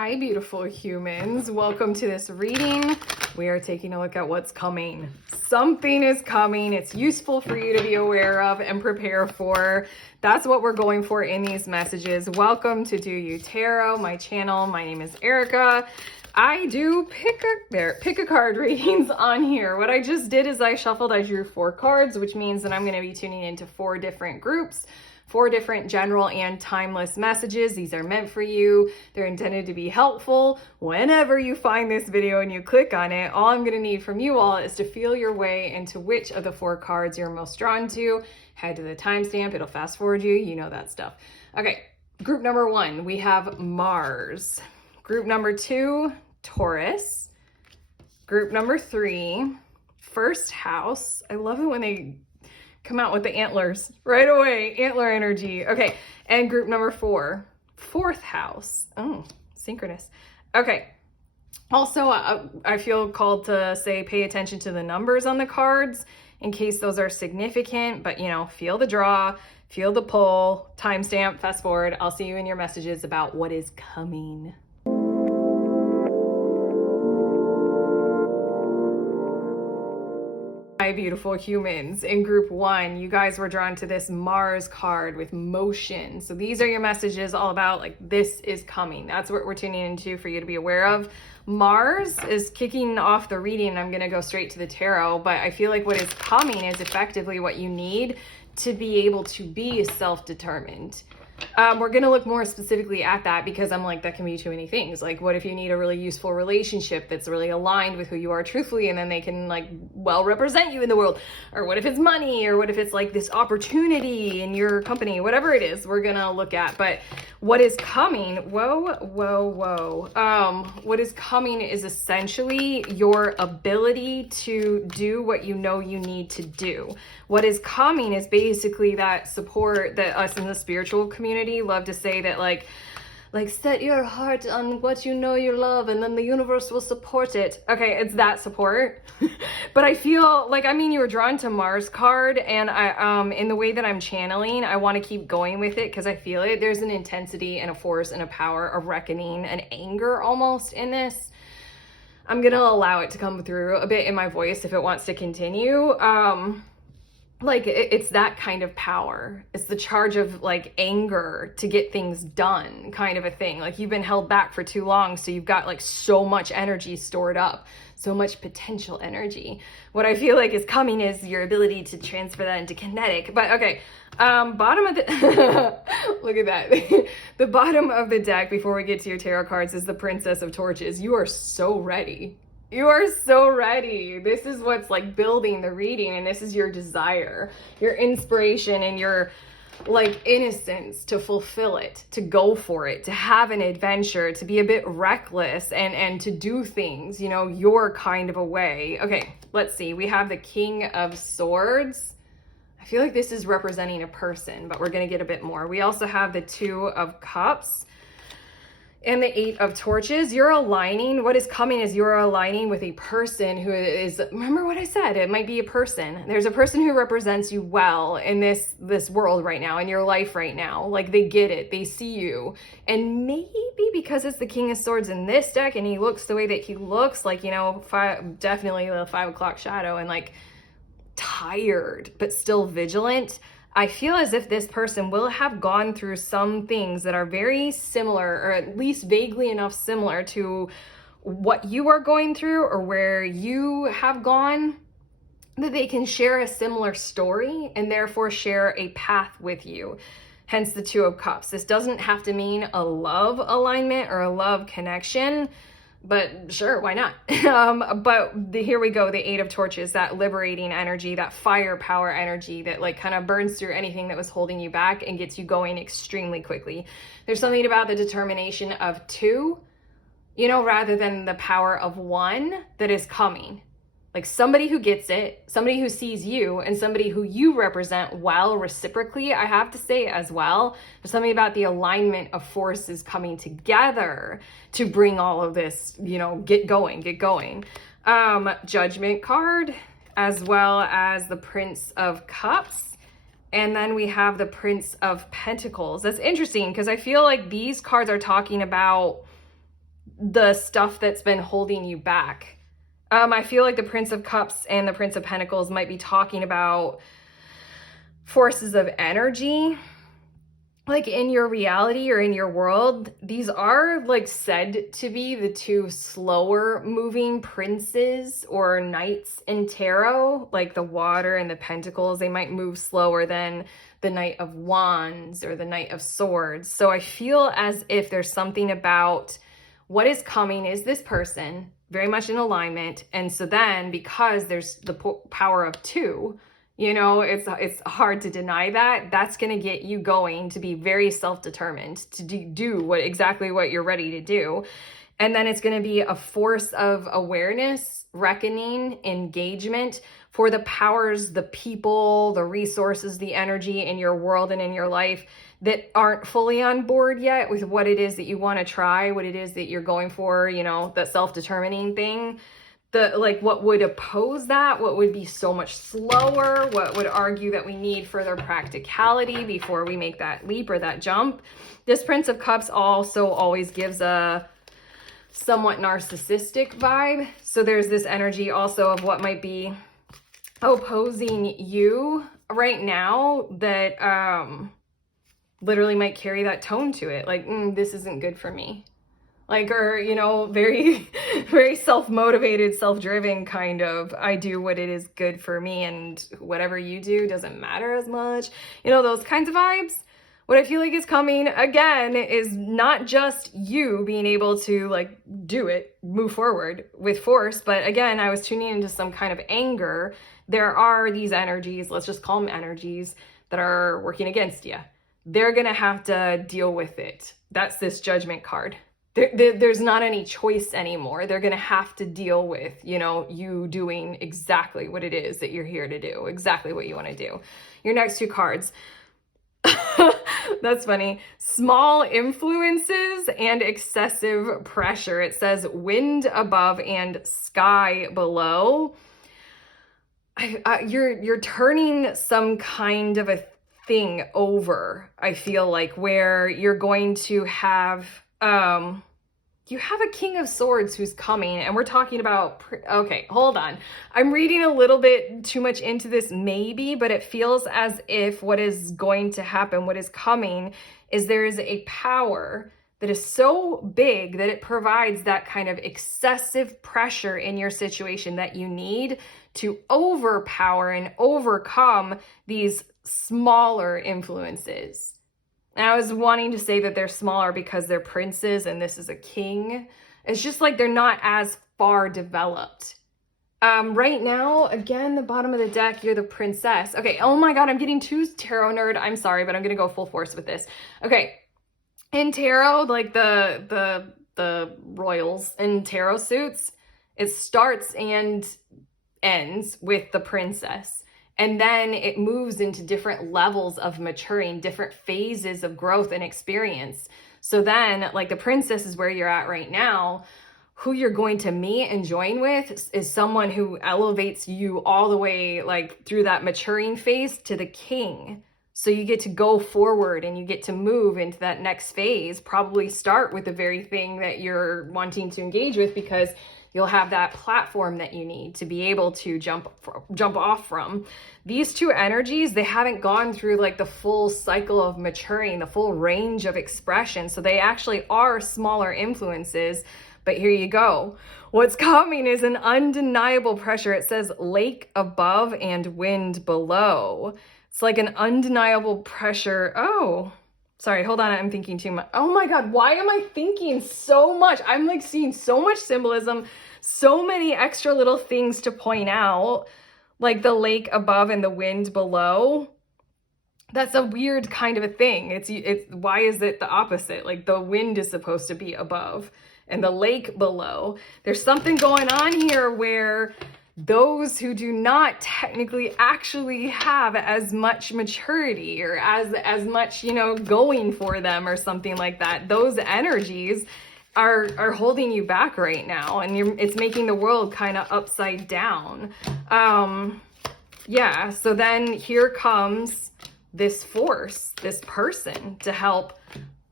Hi, beautiful humans. Welcome to this reading. We are taking a look at what's coming. Something is coming. It's useful for you to be aware of and prepare for. That's what we're going for in these messages. Welcome to Do You Tarot, my channel. My name is Erica. I do pick a card readings on here. What I just did is I shuffled, I drew 4 cards, which means that I'm going to be tuning into 4 different groups. 4 different general and timeless messages. These are meant for you. They're intended to be helpful. Whenever you find this video and you click on it, all I'm gonna need from you all is to feel your way into which of the 4 cards you're most drawn to. Head to the timestamp, it'll fast forward you, you know that stuff. Okay, group number 1, we have Mars. Group number 2, Taurus. Group number 3, first house. I love it when they come out with the antlers right away. Antler energy. Okay. And group number 4, fourth house. Oh, synchronous. Okay. Also, I feel called to say pay attention to the numbers on the cards in case those are significant, but you know, feel the draw, feel the pull, timestamp, fast forward. I'll see you in your messages about what is coming. Hi, beautiful humans. In group 1, you guys were drawn to this Mars card with motion. So these are your messages all about like this is coming. That's what we're tuning into for you to be aware of. Mars is kicking off the reading. I'm going to go straight to the tarot, but I feel like what is coming is effectively what you need to be able to be self-determined. We're going to look more specifically at that because I'm like, that can be too many things. Like, what if you need a really useful relationship that's really aligned with who you are truthfully, and then they can like well represent you in the world? Or what if it's money? Or what if it's like this opportunity in your company? Whatever it is, we're going to look at. But what is coming, what is coming is essentially your ability to do what you know you need to do. What is coming is basically that support that us in the spiritual community love to say, that like set your heart on what you know you love and then the universe will support it. Okay, it's that support. But I feel like, I mean, you were drawn to Mars card, and I in the way that I'm channeling, I want to keep going with it because I feel it. There's an intensity and a force and a power, a reckoning, an anger almost in this. I'm gonna allow it to come through a bit in my voice if it wants to continue. Like it's that kind of power. It's the charge of like anger to get things done kind of a thing. Like you've been held back for too long, so you've got like so much energy stored up, so much potential energy. What I feel like is coming is your ability to transfer that into kinetic. But okay, bottom of the look at that. The bottom of the deck before we get to your tarot cards is the Princess of Torches. You are so ready. You are so ready. This is what's like building the reading, and this is your desire, your inspiration, and your like innocence to fulfill it, to go for it, to have an adventure, to be a bit reckless and to do things, you know, your kind of a way. Okay, let's see. We have the King of Swords. I feel like this is representing a person, but we're going to get a bit more. We also have the 2 of Cups. And the 8 of Torches. You're aligning. What is coming is you're aligning with a person who is, remember what I said, it might be a person. There's a person who represents you well in this world right now, in your life right now. Like they get it, they see you. And maybe because it's the King of Swords in this deck and he looks the way that he looks, like, you know, definitely the 5 o'clock shadow and like tired, but still vigilant. I feel as if this person will have gone through some things that are very similar, or at least vaguely enough similar to what you are going through or where you have gone, that they can share a similar story and therefore share a path with you. Hence the 2 of Cups. This doesn't have to mean a love alignment or a love connection, but sure, why not? Here we go, the 8 of Torches, that liberating energy, that firepower energy that like kind of burns through anything that was holding you back and gets you going extremely quickly. There's something about the determination of 2, you know, rather than the power of 1 that is coming. Like somebody who gets it, somebody who sees you, and somebody who you represent well reciprocally. I have to say as well, there's something about the alignment of forces coming together to bring all of this, you know, get going. Judgment card, as well as the Prince of Cups. And then we have the Prince of Pentacles. That's interesting because I feel like these cards are talking about the stuff that's been holding you back. I feel like the Prince of Cups and the Prince of Pentacles might be talking about forces of energy, like in your reality or in your world. These are like said to be the two slower moving princes or knights in tarot, like the Water and the Pentacles. They might move slower than the Knight of Wands or the Knight of Swords. So I feel as if there's something about what is coming is this person very much in alignment. And so then because there's the power of two, you know, it's hard to deny that. That's going to get you going to be very self-determined to do exactly what you're ready to do. And then it's going to be a force of awareness, reckoning, engagement for the powers, the people, the resources, the energy in your world and in your life that aren't fully on board yet with what it is that you want to try, what it is that you're going for, you know, that self-determining thing. What would oppose that? What would be so much slower? What would argue that we need further practicality before we make that leap or that jump? This Prince of Cups also always gives a somewhat narcissistic vibe. So there's this energy also of what might be opposing you right now that literally might carry that tone to it. Like, this isn't good for me. Like, or, you know, very, very self-motivated, self-driven kind of, I do what it is good for me and whatever you do doesn't matter as much. You know, those kinds of vibes. What I feel like is coming again is not just you being able to like do it, move forward with force, but again, I was tuning into some kind of anger. There are these energies, let's just call them energies, that are working against you. They're going to have to deal with it. That's this Judgment card. There's not any choice anymore. They're going to have to deal with, you know, you doing exactly what it is that you're here to do, exactly what you want to do. Your next two cards. That's funny. Small influences and excessive pressure. It says wind above and sky below. You're turning some kind of a thing over, I feel like, where you're going to have you have a King of Swords who's coming, and we're talking about, okay, hold on. I'm reading a little bit too much into this maybe, but it feels as if what is going to happen, what is coming, is there is a power that is so big that it provides that kind of excessive pressure in your situation that you need to overpower and overcome these smaller influences. And I was wanting to say that they're smaller because they're princes and this is a king. It's just like they're not as far developed. Right now, again, the bottom of the deck, you're the princess. Okay, oh my God, I'm getting too tarot nerd. I'm sorry, but I'm going to go full force with this. Okay, in tarot, like the royals in tarot suits, it starts and ends with the princess. And then it moves into different levels of maturing, different phases of growth and experience. So then, like the princess is where you're at right now. Who you're going to meet and join with is someone who elevates you all the way, like through that maturing phase to the king. So you get to go forward and you get to move into that next phase, probably start with the very thing that you're wanting to engage with, because you'll have that platform that you need to be able to jump off from. These two energies, they haven't gone through like the full cycle of maturing, the full range of expression. So they actually are smaller influences, but here you go. What's coming is an undeniable pressure. It says lake above and wind below. It's like an undeniable pressure. Oh, sorry, hold on, I'm thinking too much. Oh my God, why am I thinking so much? I'm like seeing so much symbolism, so many extra little things to point out, like the lake above and the wind below. That's a weird kind of a thing. It's why is it the opposite? Like the wind is supposed to be above and the lake below. There's something going on here where those who do not technically actually have as much maturity or as much, you know, going for them or something like that, those energies are holding you back right now, and it's making the world kind of upside down. Yeah, so then here comes this force, this person to help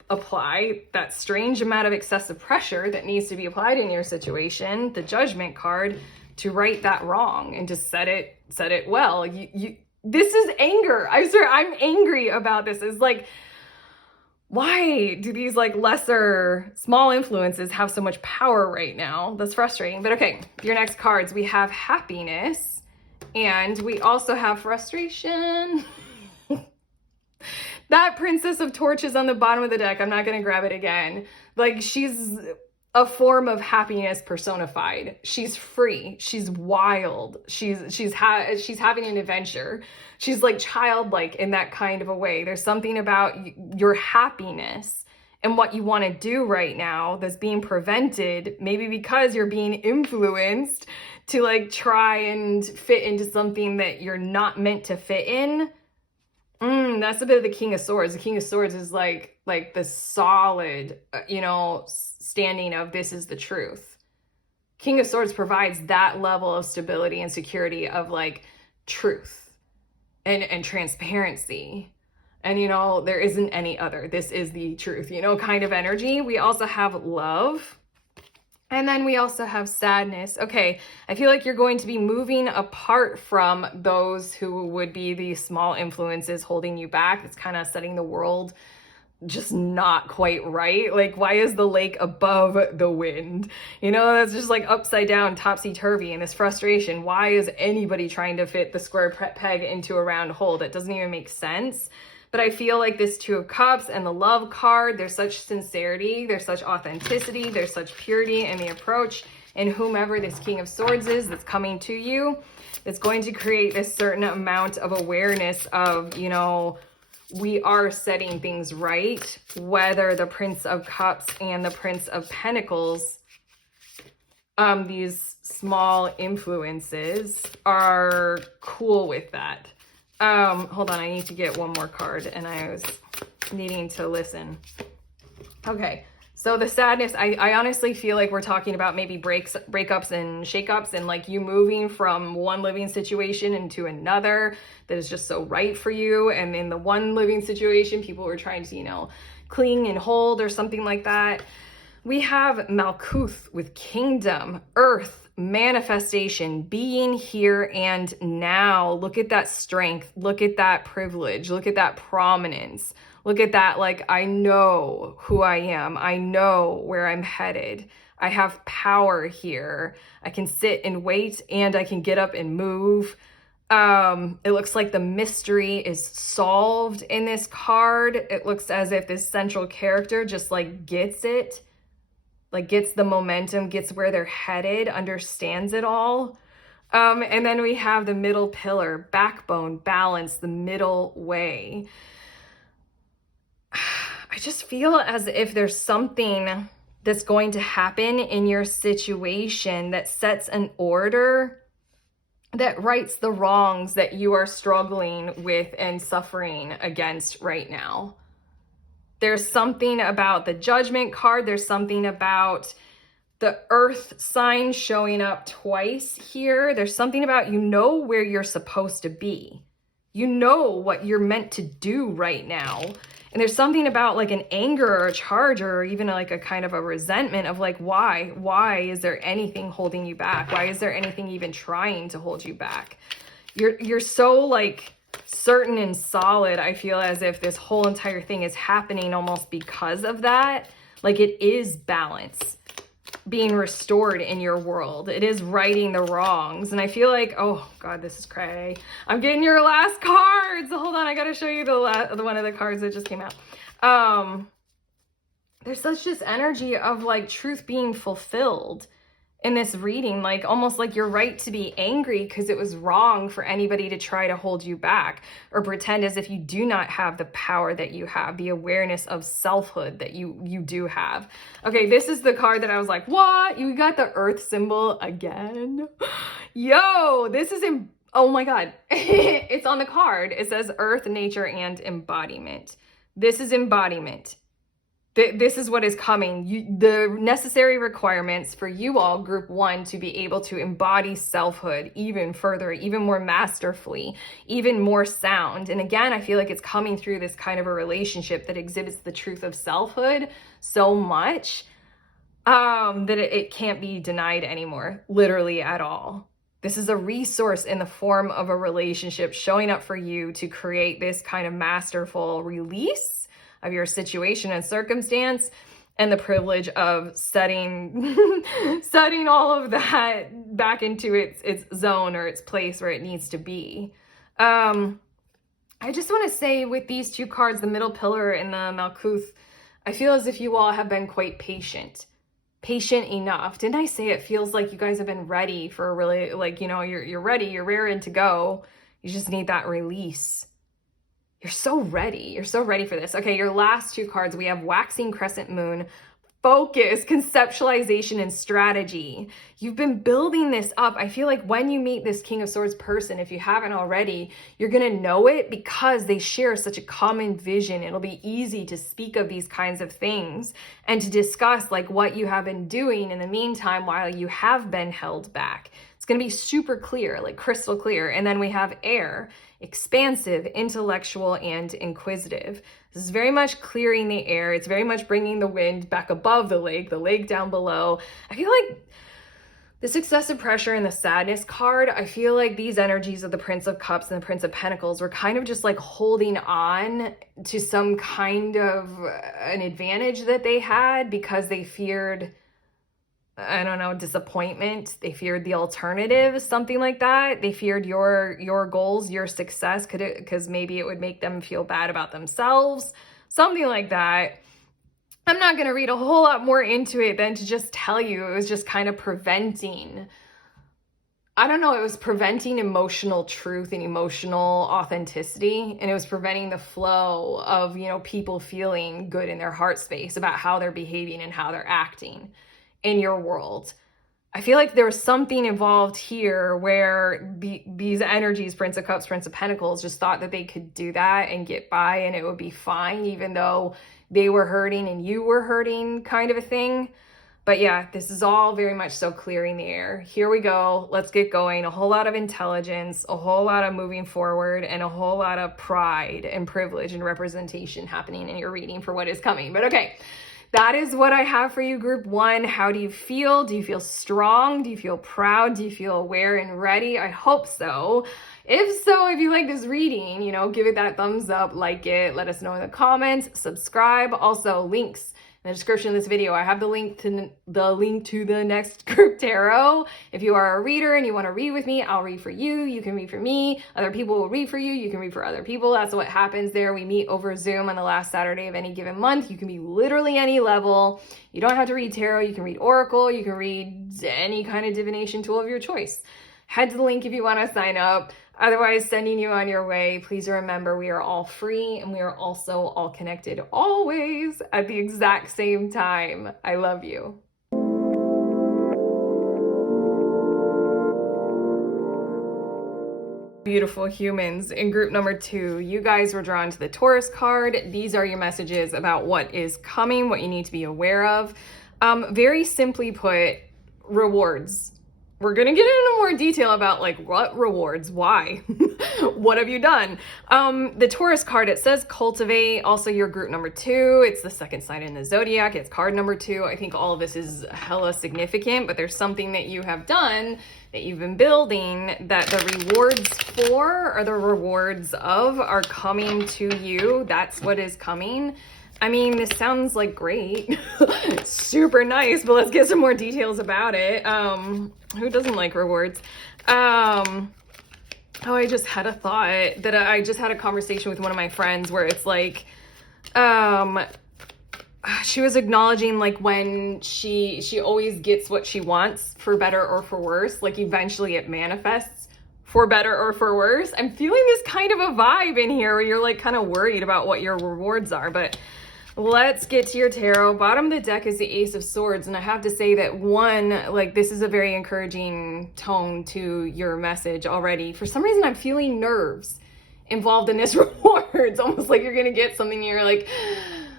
apply that strange amount of excessive pressure that needs to be applied in your situation, the Judgment card, to right that wrong and to set it well. This is anger. I swear, I'm angry about this. It's like, why do these like lesser small influences have so much power right now? That's frustrating. But okay, your next cards, we have happiness and we also have frustration. That Princess of Torches on the bottom of the deck, I'm not going to grab it again. Like, she's a form of happiness personified. She's free. She's wild. She's having an adventure. She's like childlike in that kind of a way. There's something about your happiness and what you want to do right now that's being prevented, maybe because you're being influenced to like try and fit into something that you're not meant to fit in. That's a bit of the King of Swords. The King of Swords is like the solid, standing of this is the truth. King of Swords provides that level of stability and security of like truth and transparency. And, there isn't any other. This is the truth, kind of energy. We also have love. And then we also have sadness. Okay, I feel like you're going to be moving apart from those who would be the small influences holding you back. It's kind of setting the world just not quite right. Like, why is the lake above the wind? That's just like upside down, topsy-turvy, and this frustration. Why is anybody trying to fit the square peg into a round hole? That doesn't even make sense. But I feel like this Two of Cups and the Love card, there's such sincerity, there's such authenticity, there's such purity in the approach. And whomever this King of Swords is that's coming to you, it's going to create this certain amount of awareness of, we are setting things right, whether the Prince of Cups and the Prince of Pentacles, these small influences, are cool with that. Hold on, I need to get one more card and I was needing to listen. Okay, so the sadness, I honestly feel like we're talking about maybe breakups and shakeups and like you moving from one living situation into another that is just so right for you. And in the one living situation, people were trying to, cling and hold or something like that. We have Malkuth with kingdom, earth, manifestation, being here and now. Look at that strength. Look at that privilege. Look at that prominence. Look at that, like, I know who I am. I know where I'm headed. I have power here. I can sit and wait and I can get up and move. It looks like the mystery is solved in this card. It looks as if this central character just like gets it. Like gets the momentum, gets where they're headed, understands it all. And then we have the middle pillar, backbone, balance, the middle way. I just feel as if there's something that's going to happen in your situation that sets an order that rights the wrongs that you are struggling with and suffering against right now. There's something about the Judgment card. There's something about the earth sign showing up twice here. There's something about where you're supposed to be. You know what you're meant to do right now. And there's something about like an anger or a charge or even like a kind of a resentment of like, why? Why is there anything holding you back? Why is there anything even trying to hold you back? You're so like certain and solid. I feel as if this whole entire thing is happening almost because of that. Like it is balance being restored in your world. It is righting the wrongs. And I feel like, oh God, this is cray. I'm getting your last cards. Hold on, I gotta show you the one of the cards that just came out. There's such this energy of like truth being fulfilled in this reading, like almost like you're right to be angry because it was wrong for anybody to try to hold you back or pretend as if you do not have the power that you have, the awareness of selfhood that you do have. Okay, this is the card that I was like, what? You got the earth symbol again? Yo, this is oh my God. It's on the card. It says earth, nature, and embodiment. This is embodiment. This is what is coming. The necessary requirements for you all, group 1, to be able to embody selfhood even further, even more masterfully, even more sound. And again, I feel like it's coming through this kind of a relationship that exhibits the truth of selfhood so much that it can't be denied anymore, literally at all. This is a resource in the form of a relationship showing up for you to create this kind of masterful release of your situation and circumstance, and the privilege of setting all of that back into its zone or its place where it needs to be. I just want to say, with these 2 cards, the middle pillar and the Malkuth, I feel as if you all have been quite patient enough. Didn't I say it feels like you guys have been ready for a really, like, you're ready, you're raring to go. You just need that release. You're so ready. You're so ready for this. Okay, your last 2 cards, we have Waxing Crescent Moon, focus, conceptualization, and strategy. You've been building this up. I feel like when you meet this King of Swords person, if you haven't already, you're going to know it because they share such a common vision. It'll be easy to speak of these kinds of things and to discuss like what you have been doing in the meantime while you have been held back. It's going to be super clear, like crystal clear. And then we have air, expansive, intellectual, and inquisitive. This is very much clearing the air. It's very much bringing the wind back above the lake down below. I feel like this excessive pressure and the sadness card, I feel like these energies of the Prince of Cups and the Prince of Pentacles were kind of just like holding on to some kind of an advantage that they had because they feared, I don't know, disappointment. They feared the alternative, something like that. They feared your goals, your success, because maybe it would make them feel bad about themselves, something like that. I'm not going to read a whole lot more into it than to just tell you it was just kind of preventing, I don't know, it was preventing emotional truth and emotional authenticity, and it was preventing the flow of, people feeling good in their heart space about how they're behaving and how they're acting in your world. I feel like there was something involved here where these energies, Prince of Cups, Prince of Pentacles, just thought that they could do that and get by and it would be fine, even though they were hurting and you were hurting, kind of a thing. But yeah, this is all very much so clearing the air. Here we go. Let's get going. A whole lot of intelligence, a whole lot of moving forward, and a whole lot of pride and privilege and representation happening in your reading for what is coming. But okay. That is what I have for you, group 1. How do you feel? Do you feel strong? Do you feel proud? Do you feel aware and ready? I hope so. If so, if you like this reading, give it that thumbs up, like it, let us know in the comments, subscribe. Also, links in the description of this video. I have the link to the next group tarot. If you are a reader and you want to read with me, I'll read for you. You can read for me. Other people will read for you. You can read for other people. That's what happens there. We meet over Zoom on the last Saturday of any given month. You can be literally any level. You don't have to read tarot. You can read oracle. You can read any kind of divination tool of your choice. Head to the link if you want to sign up. Otherwise, sending you on your way. Please remember, we are all free and we are also all connected always at the exact same time. I love you. Beautiful humans. In group number 2, you guys were drawn to the Taurus card. These are your messages about what is coming, what you need to be aware of. Very simply put, rewards. We're going to get into more detail about like what rewards, why, what have you done? The Taurus card, it says cultivate, also your group number 2. It's the second sign in the zodiac. It's card number 2. I think all of this is hella significant, but there's something that you have done that you've been building that the rewards for or the rewards of are coming to you. That's what is coming. I mean, this sounds like great, super nice, but let's get some more details about it. Who doesn't like rewards? Oh, I just had a thought that I just had a conversation with one of my friends where it's like, she was acknowledging like when she always gets what she wants, for better or for worse, like eventually it manifests for better or for worse. I'm feeling this kind of a vibe in here where you're like kind of worried about what your rewards are, but let's get to your tarot. Bottom of the deck is the Ace of Swords, and I have to say that like this is a very encouraging tone to your message already. For some reason, I'm feeling nerves involved in this reward. It's almost like you're gonna get something and you're like,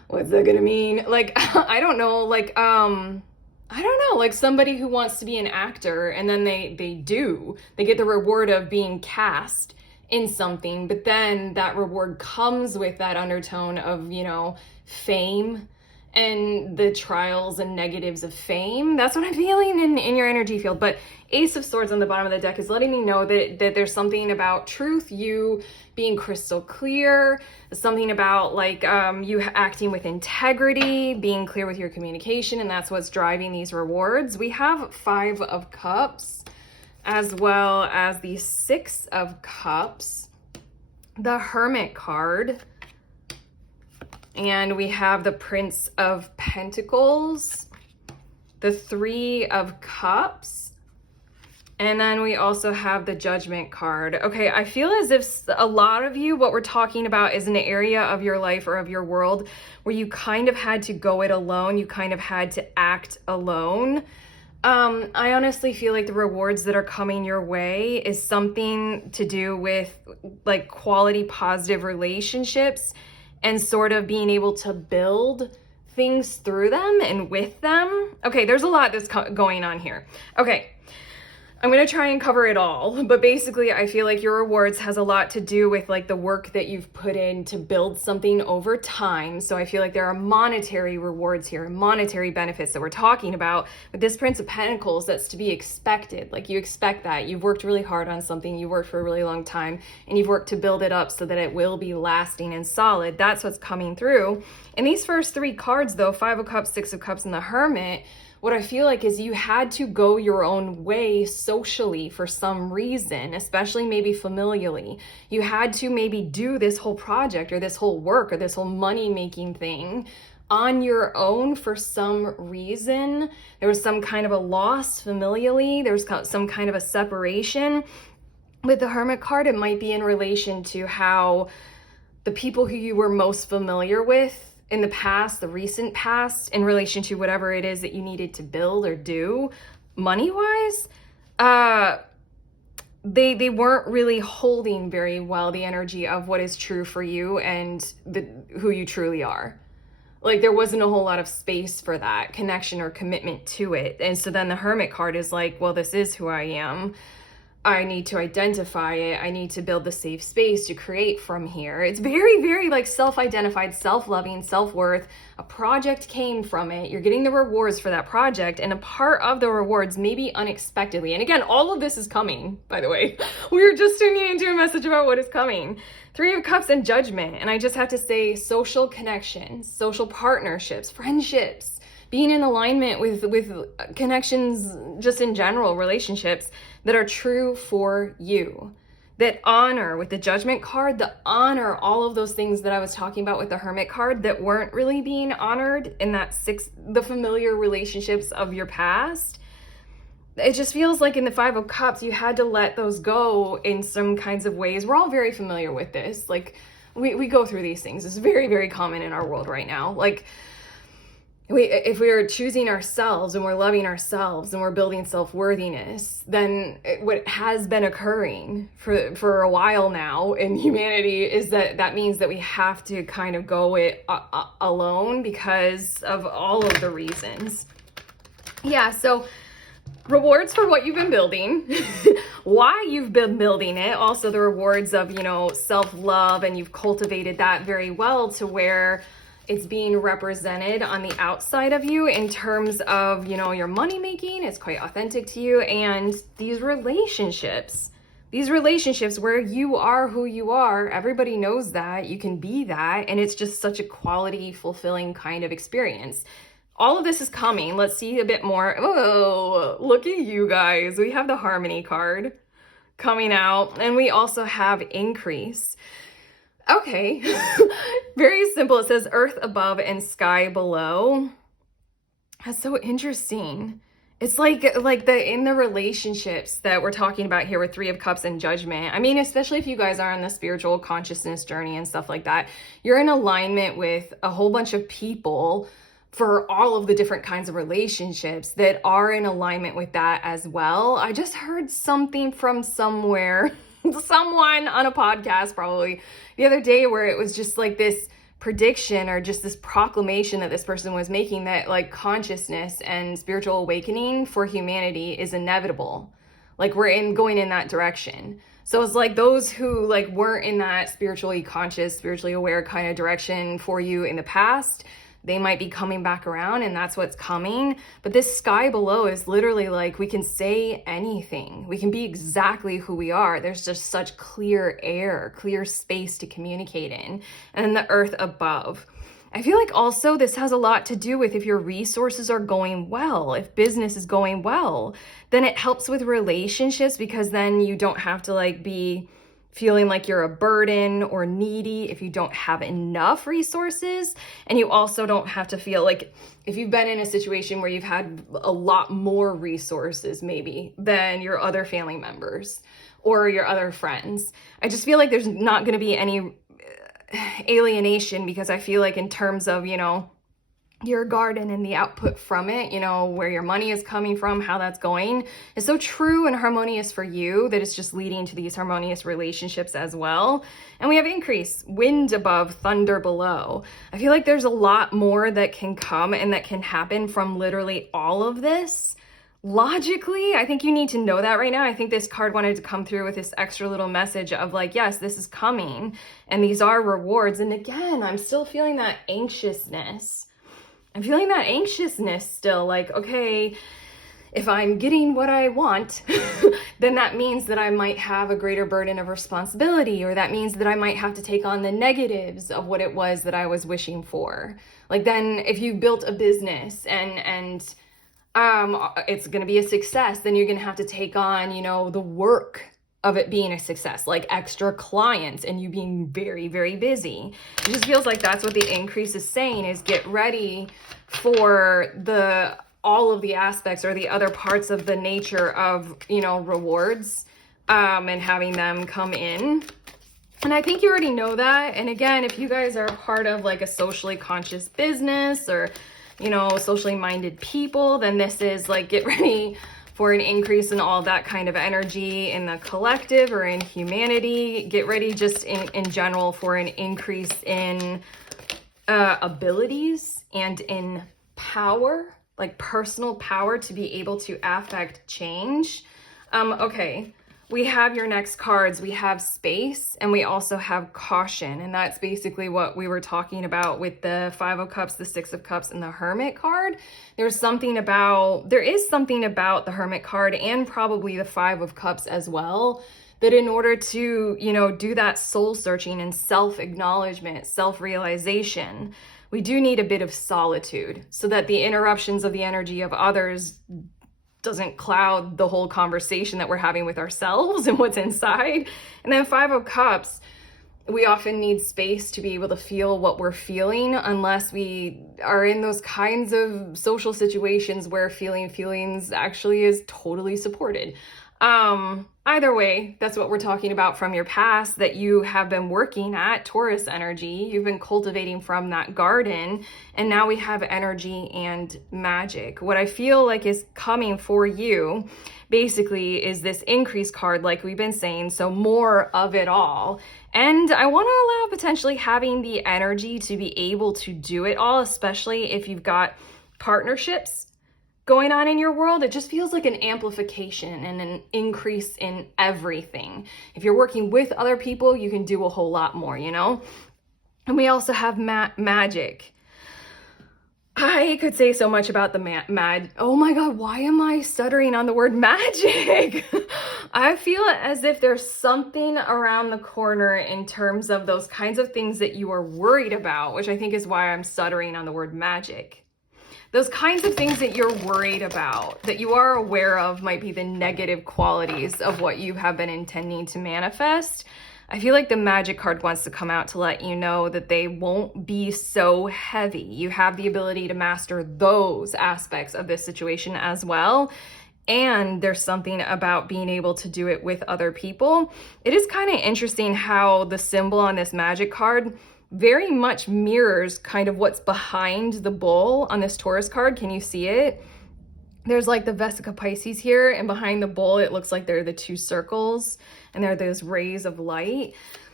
What's that gonna mean? Like, I don't know, like, I don't know, like somebody who wants to be an actor and then they get the reward of being cast in something, but then that reward comes with that undertone of, fame and the trials and negatives of fame. That's what I'm feeling in your energy field. But Ace of Swords on the bottom of the deck is letting me know that there's something about truth, you being crystal clear, something about like you acting with integrity, being clear with your communication, and that's what's driving these rewards. We have 5 of Cups as well as the 6 of Cups, the Hermit card, and we have the Prince of Pentacles, the 3 of Cups, and then we also have the Judgment card. Okay, I feel as if a lot of you, what we're talking about is an area of your life or of your world where you kind of had to go it alone. You kind of had to act alone. I honestly feel like the rewards that are coming your way is something to do with like quality, positive relationships and sort of being able to build things through them and with them. Okay, there's a lot that's going on here. Okay, I'm gonna try and cover it all, but basically I feel like your rewards has a lot to do with like the work that you've put in to build something over time. So I feel like there are monetary rewards here, monetary benefits that we're talking about. With this Prince of Pentacles, that's to be expected. Like you expect that. You've worked really hard on something, you worked for a really long time, and you've worked to build it up so that it will be lasting and solid. That's what's coming through. And these first 3 cards though, 5 of Cups, 6 of Cups, and the Hermit, what I feel like is you had to go your own way socially for some reason, especially maybe familially. You had to maybe do this whole project or this whole work or this whole money-making thing on your own for some reason. There was some kind of a loss familially. There was some kind of a separation. With the Hermit card, it might be in relation to how the people who you were most familiar with in the past, the recent past, in relation to whatever it is that you needed to build or do money-wise, they weren't really holding very well the energy of what is true for you and who you truly are. Like there wasn't a whole lot of space for that connection or commitment to it. And so then the Hermit card is like, well, this is who I am. I need to identify it. I need to build the safe space to create from here. It's very, very like self-identified, self-loving, self-worth. A project came from it. You're getting the rewards for that project, and a part of the rewards maybe unexpectedly. And again, all of this is coming, by the way. We were just tuning into a message about what is coming. 3 of Cups and Judgment. And I just have to say social connections, social partnerships, friendships, being in alignment with connections just in general, relationships that are true for you, that honor, with the Judgment card, that honor all of those things that I was talking about with the Hermit card that weren't really being honored in that the familiar relationships of your past. It just feels like in the 5 of Cups, you had to let those go in some kinds of ways. We're all very familiar with this. Like we go through these things. It's very, very common in our world right now. Like if we are choosing ourselves and we're loving ourselves and we're building self-worthiness, then what has been occurring for a while now in humanity is that means that we have to kind of go it alone because of all of the reasons. Yeah, so rewards for what you've been building, why you've been building it, also the rewards of, self-love, and you've cultivated that very well to where it's being represented on the outside of you in terms of, your money making. It's quite authentic to you. And these relationships where you are who you are, everybody knows that, you can be that. And it's just such a quality, fulfilling kind of experience. All of this is coming. Let's see a bit more. Oh, look at you guys. We have the Harmony card coming out, and we also have Increase. Okay, very simple. It says earth above and sky below. That's so interesting. It's like in the relationships that we're talking about here with 3 of Cups and Judgment. I mean, especially if you guys are on the spiritual consciousness journey and stuff like that, you're in alignment with a whole bunch of people for all of the different kinds of relationships that are in alignment with that as well. I just heard something from somewhere, someone on a podcast probably the other day, where it was just like this prediction or just this proclamation that this person was making, that like consciousness and spiritual awakening for humanity is inevitable. Like we're going in that direction. So it's like those who like weren't in that spiritually conscious, spiritually aware kind of direction for you in the past, they might be coming back around, and that's what's coming. But this sky below is literally like, we can say anything. We can be exactly who we are. There's just such clear air, clear space to communicate in. And then the earth above. I feel like also this has a lot to do with if your resources are going well, if business is going well, then it helps with relationships, because then you don't have to like be feeling like you're a burden or needy if you don't have enough resources. And you also don't have to feel like, if you've been in a situation where you've had a lot more resources maybe than your other family members or your other friends, I just feel like there's not going to be any alienation, because I feel like in terms of, you know, your garden and the output from it, you know, where your money is coming from, how that's going, is so true and harmonious for you that it's just leading to these harmonious relationships as well. And we have increase, wind above, thunder below. I feel like there's a lot more that can come and that can happen from literally all of this. Logically, I think you need to know that right now. I think this card wanted to come through with this extra little message of like, yes, this is coming and these are rewards. And again, I'm still feeling that anxiousness. I'm feeling that anxiousness still, like, okay, if I'm getting what I want, then that means that I might have a greater burden of responsibility, or that means that I might have to take on the negatives of what it was that I was wishing for. Like then if you built a business and it's going to be a success, then you're going to have to take on, you know, the work of it being a success, like extra clients and you being very, very busy. It just feels like that's what the increase is saying, is get ready for all of the aspects or the other parts of the nature of, you know, rewards, and having them come in. And I think you already know that. And again, if you guys are a part of like a socially conscious business or, you know, socially minded people, then this is like, get ready for an increase in all that kind of energy in the collective or in humanity. Get ready just in general for an increase in abilities and in power, like personal power to be able to affect change. Okay, we have your next cards. We have space and we also have caution. And that's basically what we were talking about with the Five of Cups, the Six of Cups, and the Hermit card. There is something about the Hermit card and probably the Five of Cups as well, that in order to, you know, do that soul searching and self-acknowledgement, self-realization, we do need a bit of solitude so that the interruptions of the energy of others doesn't cloud the whole conversation that we're having with ourselves and what's inside. And then Five of Cups, we often need space to be able to feel what we're feeling, unless we are in those kinds of social situations where feeling feelings actually is totally supported. Either way, that's what we're talking about from your past that you have been working at, Taurus energy. You've been cultivating from that garden, and now we have energy and magic. What I feel like is coming for you basically is this increase card, like we've been saying, so more of it all. And I want to allow potentially having the energy to be able to do it all, especially if you've got partnerships going on in your world. It just feels like an amplification and an increase in everything. If you're working with other people, you can do a whole lot more, you know? And we also have magic. I could say so much about the oh my God, why am I stuttering on the word magic? I feel as if there's something around the corner in terms of those kinds of things that you are worried about, which I think is why I'm stuttering on the word magic. Those kinds of things that you're worried about, that you are aware of, might be the negative qualities of what you have been intending to manifest. I feel like the magic card wants to come out to let you know that they won't be so heavy. You have the ability to master those aspects of this situation as well. And there's something about being able to do it with other people. It is kind of interesting how the symbol on this magic card very much mirrors kind of what's behind the bull on this Taurus card. Can you see it? There's like the Vesica Pisces here, and behind the bull, it looks like they're the two circles, and there are those rays of light.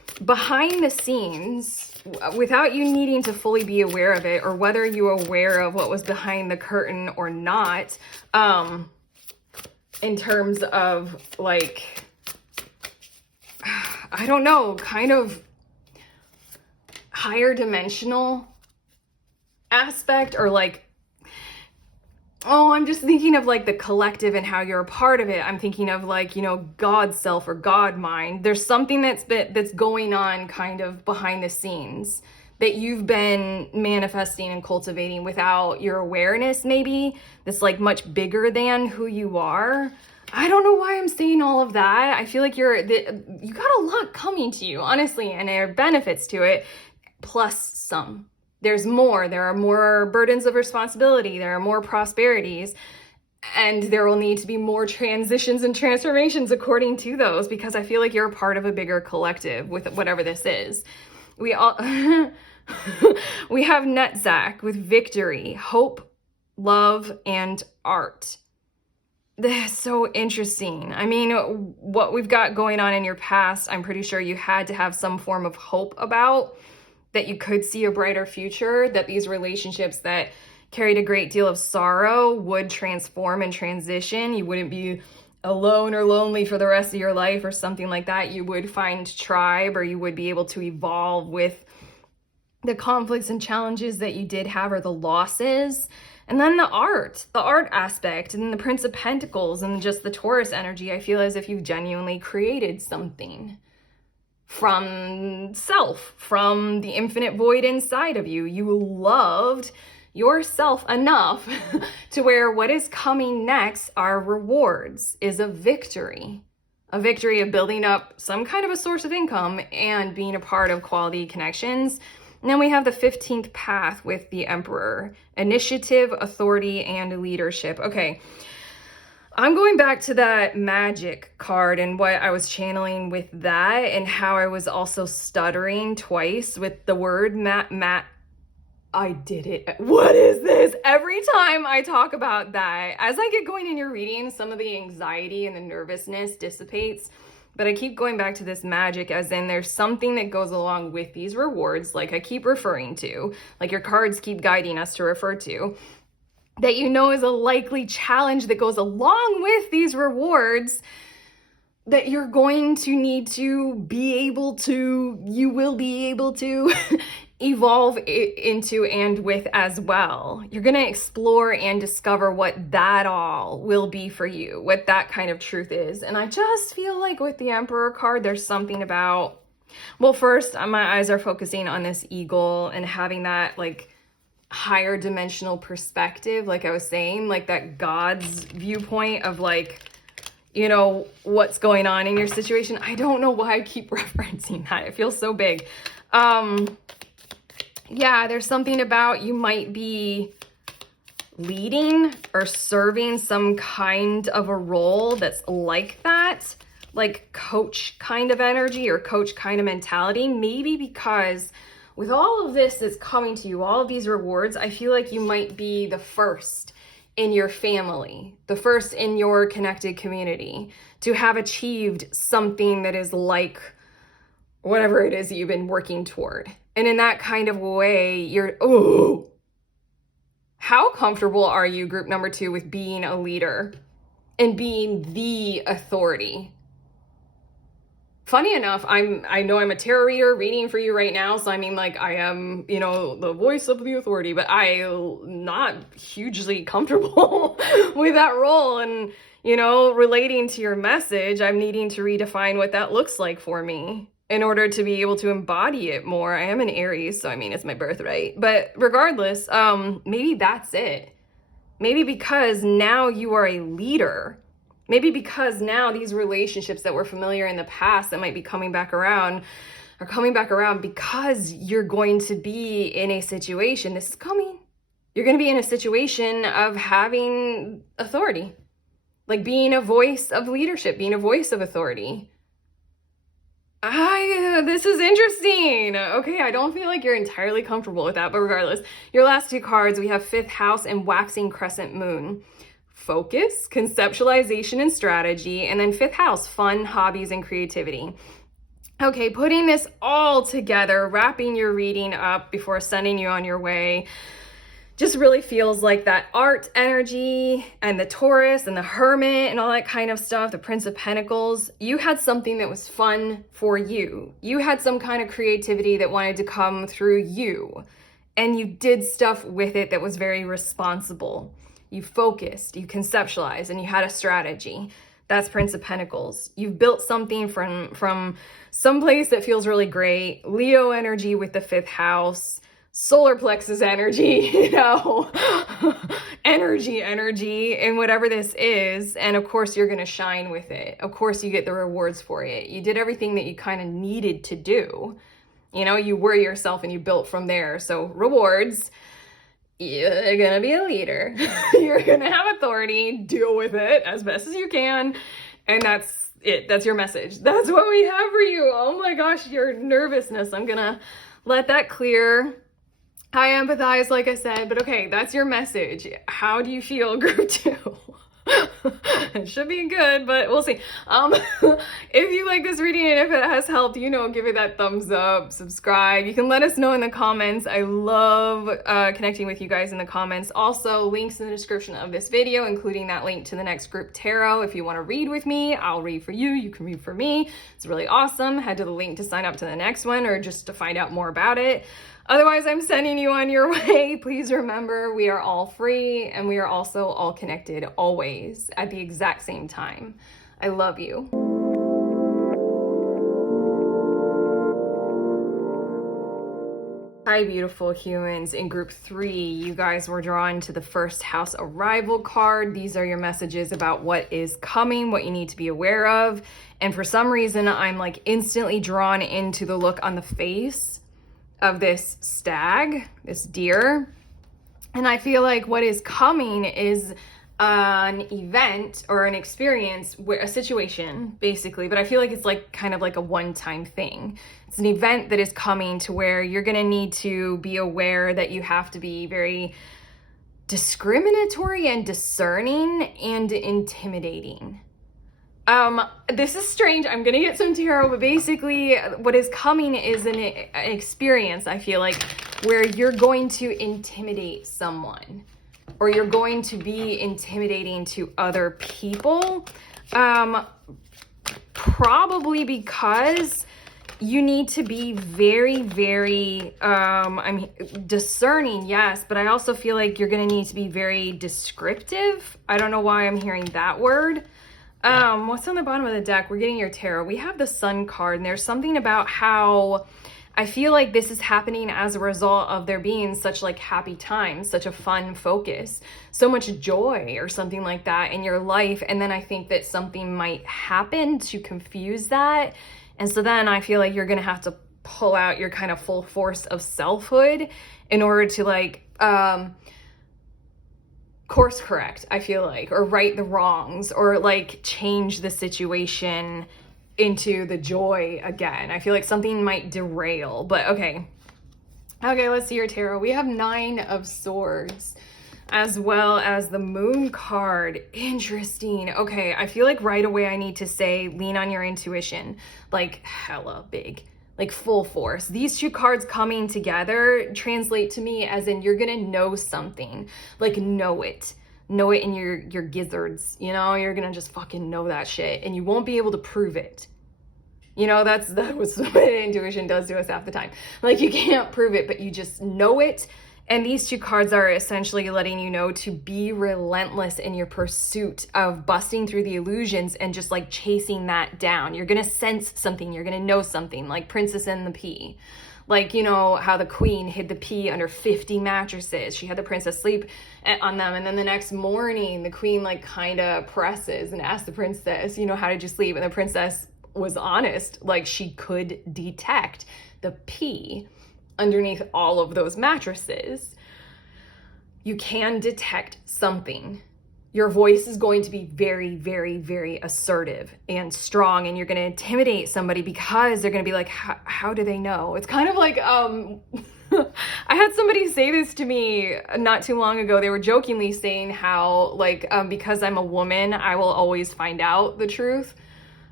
behind the scenes, without you needing to fully be aware of it, or whether you're aware of what was behind the curtain or not, in terms of like, I don't know, kind of higher dimensional aspect, or like, oh, I'm just thinking of like the collective and how you're a part of it. I'm thinking of like, you know, God's self or God mind. There's something that's going on kind of behind the scenes that you've been manifesting and cultivating without your awareness, maybe, that's like much bigger than who you are. I don't know why I'm saying all of that. I feel like you got a lot coming to you, honestly, and there are benefits to it, plus some. There's more. There are more burdens of responsibility. There are more prosperities. And there will need to be more transitions and transformations according to those, because I feel like you're a part of a bigger collective with whatever this is. We all we have Netzach with victory, hope, love, and art. That's so interesting. I mean, what we've got going on in your past, I'm pretty sure you had to have some form of hope about, that you could see a brighter future, that these relationships that carried a great deal of sorrow would transform and transition. You wouldn't be alone or lonely for the rest of your life or something like that. You would find tribe, or you would be able to evolve with the conflicts and challenges that you did have, or the losses. And then the art aspect, and then the Prince of Pentacles, and just the Taurus energy. I feel as if you've genuinely created something from self, from the infinite void inside of you. You loved yourself enough to where what is coming next are rewards, is a victory of building up some kind of a source of income and being a part of quality connections. And then we have the 15th path with the Emperor, initiative, authority, and leadership. Okay, I'm going back to that magic card and what I was channeling with that, and how I was also stuttering twice with the word I did it. What is this? Every time I talk about that, as I get going in your reading, some of the anxiety and the nervousness dissipates. But I keep going back to this magic, as in there's something that goes along with these rewards, like I keep referring to, like your cards keep guiding us to refer to, that you know is a likely challenge that goes along with these rewards, that you're going to need to be able to, you will be able to evolve into and with as well. You're going to explore and discover what that all will be for you, what that kind of truth is. And I just feel like with the Emperor card, there's something about, well, first, my eyes are focusing on this eagle and having that like higher dimensional perspective, like I was saying, like that God's viewpoint of like, you know, what's going on in your situation. I don't know why I keep referencing that. It feels so big. Yeah, there's something about you might be leading or serving some kind of a role that's like that, like coach kind of energy or coach kind of mentality. Maybe because with all of this that's coming to you, all of these rewards, I feel like you might be the first in your family, the first in your connected community to have achieved something that is like whatever it is that you've been working toward. And in that kind of way, you're, oh, how comfortable are you, group number 2, with being a leader and being the authority? Funny enough, I know I'm a tarot reader reading for you right now, so I mean, like, I am, you know, the voice of the authority, but I'm not hugely comfortable with that role. And, you know, relating to your message, I'm needing to redefine what that looks like for me in order to be able to embody it more. I am an Aries, so I mean, it's my birthright. But regardless, maybe that's it. Maybe because now you are a leader. Maybe because now these relationships that were familiar in the past that might be coming back around are coming back around because you're going to be in a situation. This is coming. You're going to be in a situation of having authority, like being a voice of leadership, being a voice of authority. This is interesting. Okay, I don't feel like you're entirely comfortable with that, but regardless, your last 2 cards, we have 5th house and waxing crescent moon. Focus, conceptualization, and strategy. And then 5th house, fun, hobbies, and creativity. Okay, putting this all together, wrapping your reading up before sending you on your way, just really feels like that art energy and the Taurus and the Hermit and all that kind of stuff, the Prince of Pentacles. You had something that was fun for you. You had some kind of creativity that wanted to come through you. And you did stuff with it that was very responsible. You focused, you conceptualized, and you had a strategy. That's Prince of Pentacles. You've built something from some place that feels really great. Leo energy with the 5th house. Solar plexus energy, you know, energy, and whatever this is. And of course, you're going to shine with it. Of course, you get the rewards for it. You did everything that you kind of needed to do. You know, you were yourself and you built from there. So rewards, you're going to be a leader. You're going to have authority, deal with it as best as you can. And that's it. That's your message. That's what we have for you. Oh my gosh, your nervousness. I'm going to let that clear. I empathize, like I said, but okay, that's your message. How do you feel, group 2? It should be good, but we'll see. If you like this reading and if it has helped, you know, give it that thumbs up, subscribe. You can let us know in the comments. I love connecting with you guys in the comments. Also, links in the description of this video, including that link to the next group tarot. If you want to read with me, I'll read for you. You can read for me. It's really awesome. Head to the link to sign up to the next one or just to find out more about it. Otherwise, I'm sending you on your way. Please remember, we are all free and we are also all connected always at the exact same time. I love you. Hi, beautiful humans. In group 3, you guys were drawn to the 1st house arrival card. These are your messages about what is coming, what you need to be aware of. And for some reason, I'm like instantly drawn into the look on the face of this stag, this deer. And I feel like what is coming is an event or an experience, where a situation basically, but I feel like it's like kind of like a one-time thing. It's an event that is coming to where you're going to need to be aware that you have to be very discriminatory and discerning and intimidating. This is strange. I'm gonna get some tarot, but basically what is coming is an experience, I feel like, where you're going to intimidate someone or you're going to be intimidating to other people. Probably because you need to be very, very, discerning, yes, but I also feel like you're gonna need to be very descriptive. I don't know why I'm hearing that word. What's on the bottom of the deck? We're getting your tarot. We have the Sun card, and there's something about how I feel like this is happening as a result of there being such like happy times, such a fun focus, so much joy or something like that in your life. And then I think that something might happen to confuse that. And so then I feel like you're going to have to pull out your kind of full force of selfhood in order to like, course correct, I feel like, or right the wrongs, or like change the situation into the joy again. I feel like something might derail, but okay. Okay, let's see your tarot. We have 9 of Swords as well as the Moon card. Interesting. Okay, I feel like right away I need to say lean on your intuition, like hella big. Like full force. These 2 cards coming together translate to me as in you're gonna know something, like know it in your gizzards, you know, you're gonna just fucking know that shit and you won't be able to prove it. You know, that was what intuition does to us half the time. Like you can't prove it, but you just know it. And these 2 cards are essentially letting you know to be relentless in your pursuit of busting through the illusions and just like chasing that down. You're going to sense something. You're going to know something, like Princess and the Pea. Like, you know, how the queen hid the pea under 50 mattresses. She had the princess sleep on them. And then the next morning, the queen like kind of presses and asks the princess, you know, how did you sleep? And the princess was honest. Like she could detect the pea underneath all of those mattresses. You can detect something. Your voice is going to be very, very, very assertive and strong, and you're going to intimidate somebody because they're going to be like, how do they know? It's kind of like, I had somebody say this to me not too long ago. They were jokingly saying how, like, because I'm a woman, I will always find out the truth.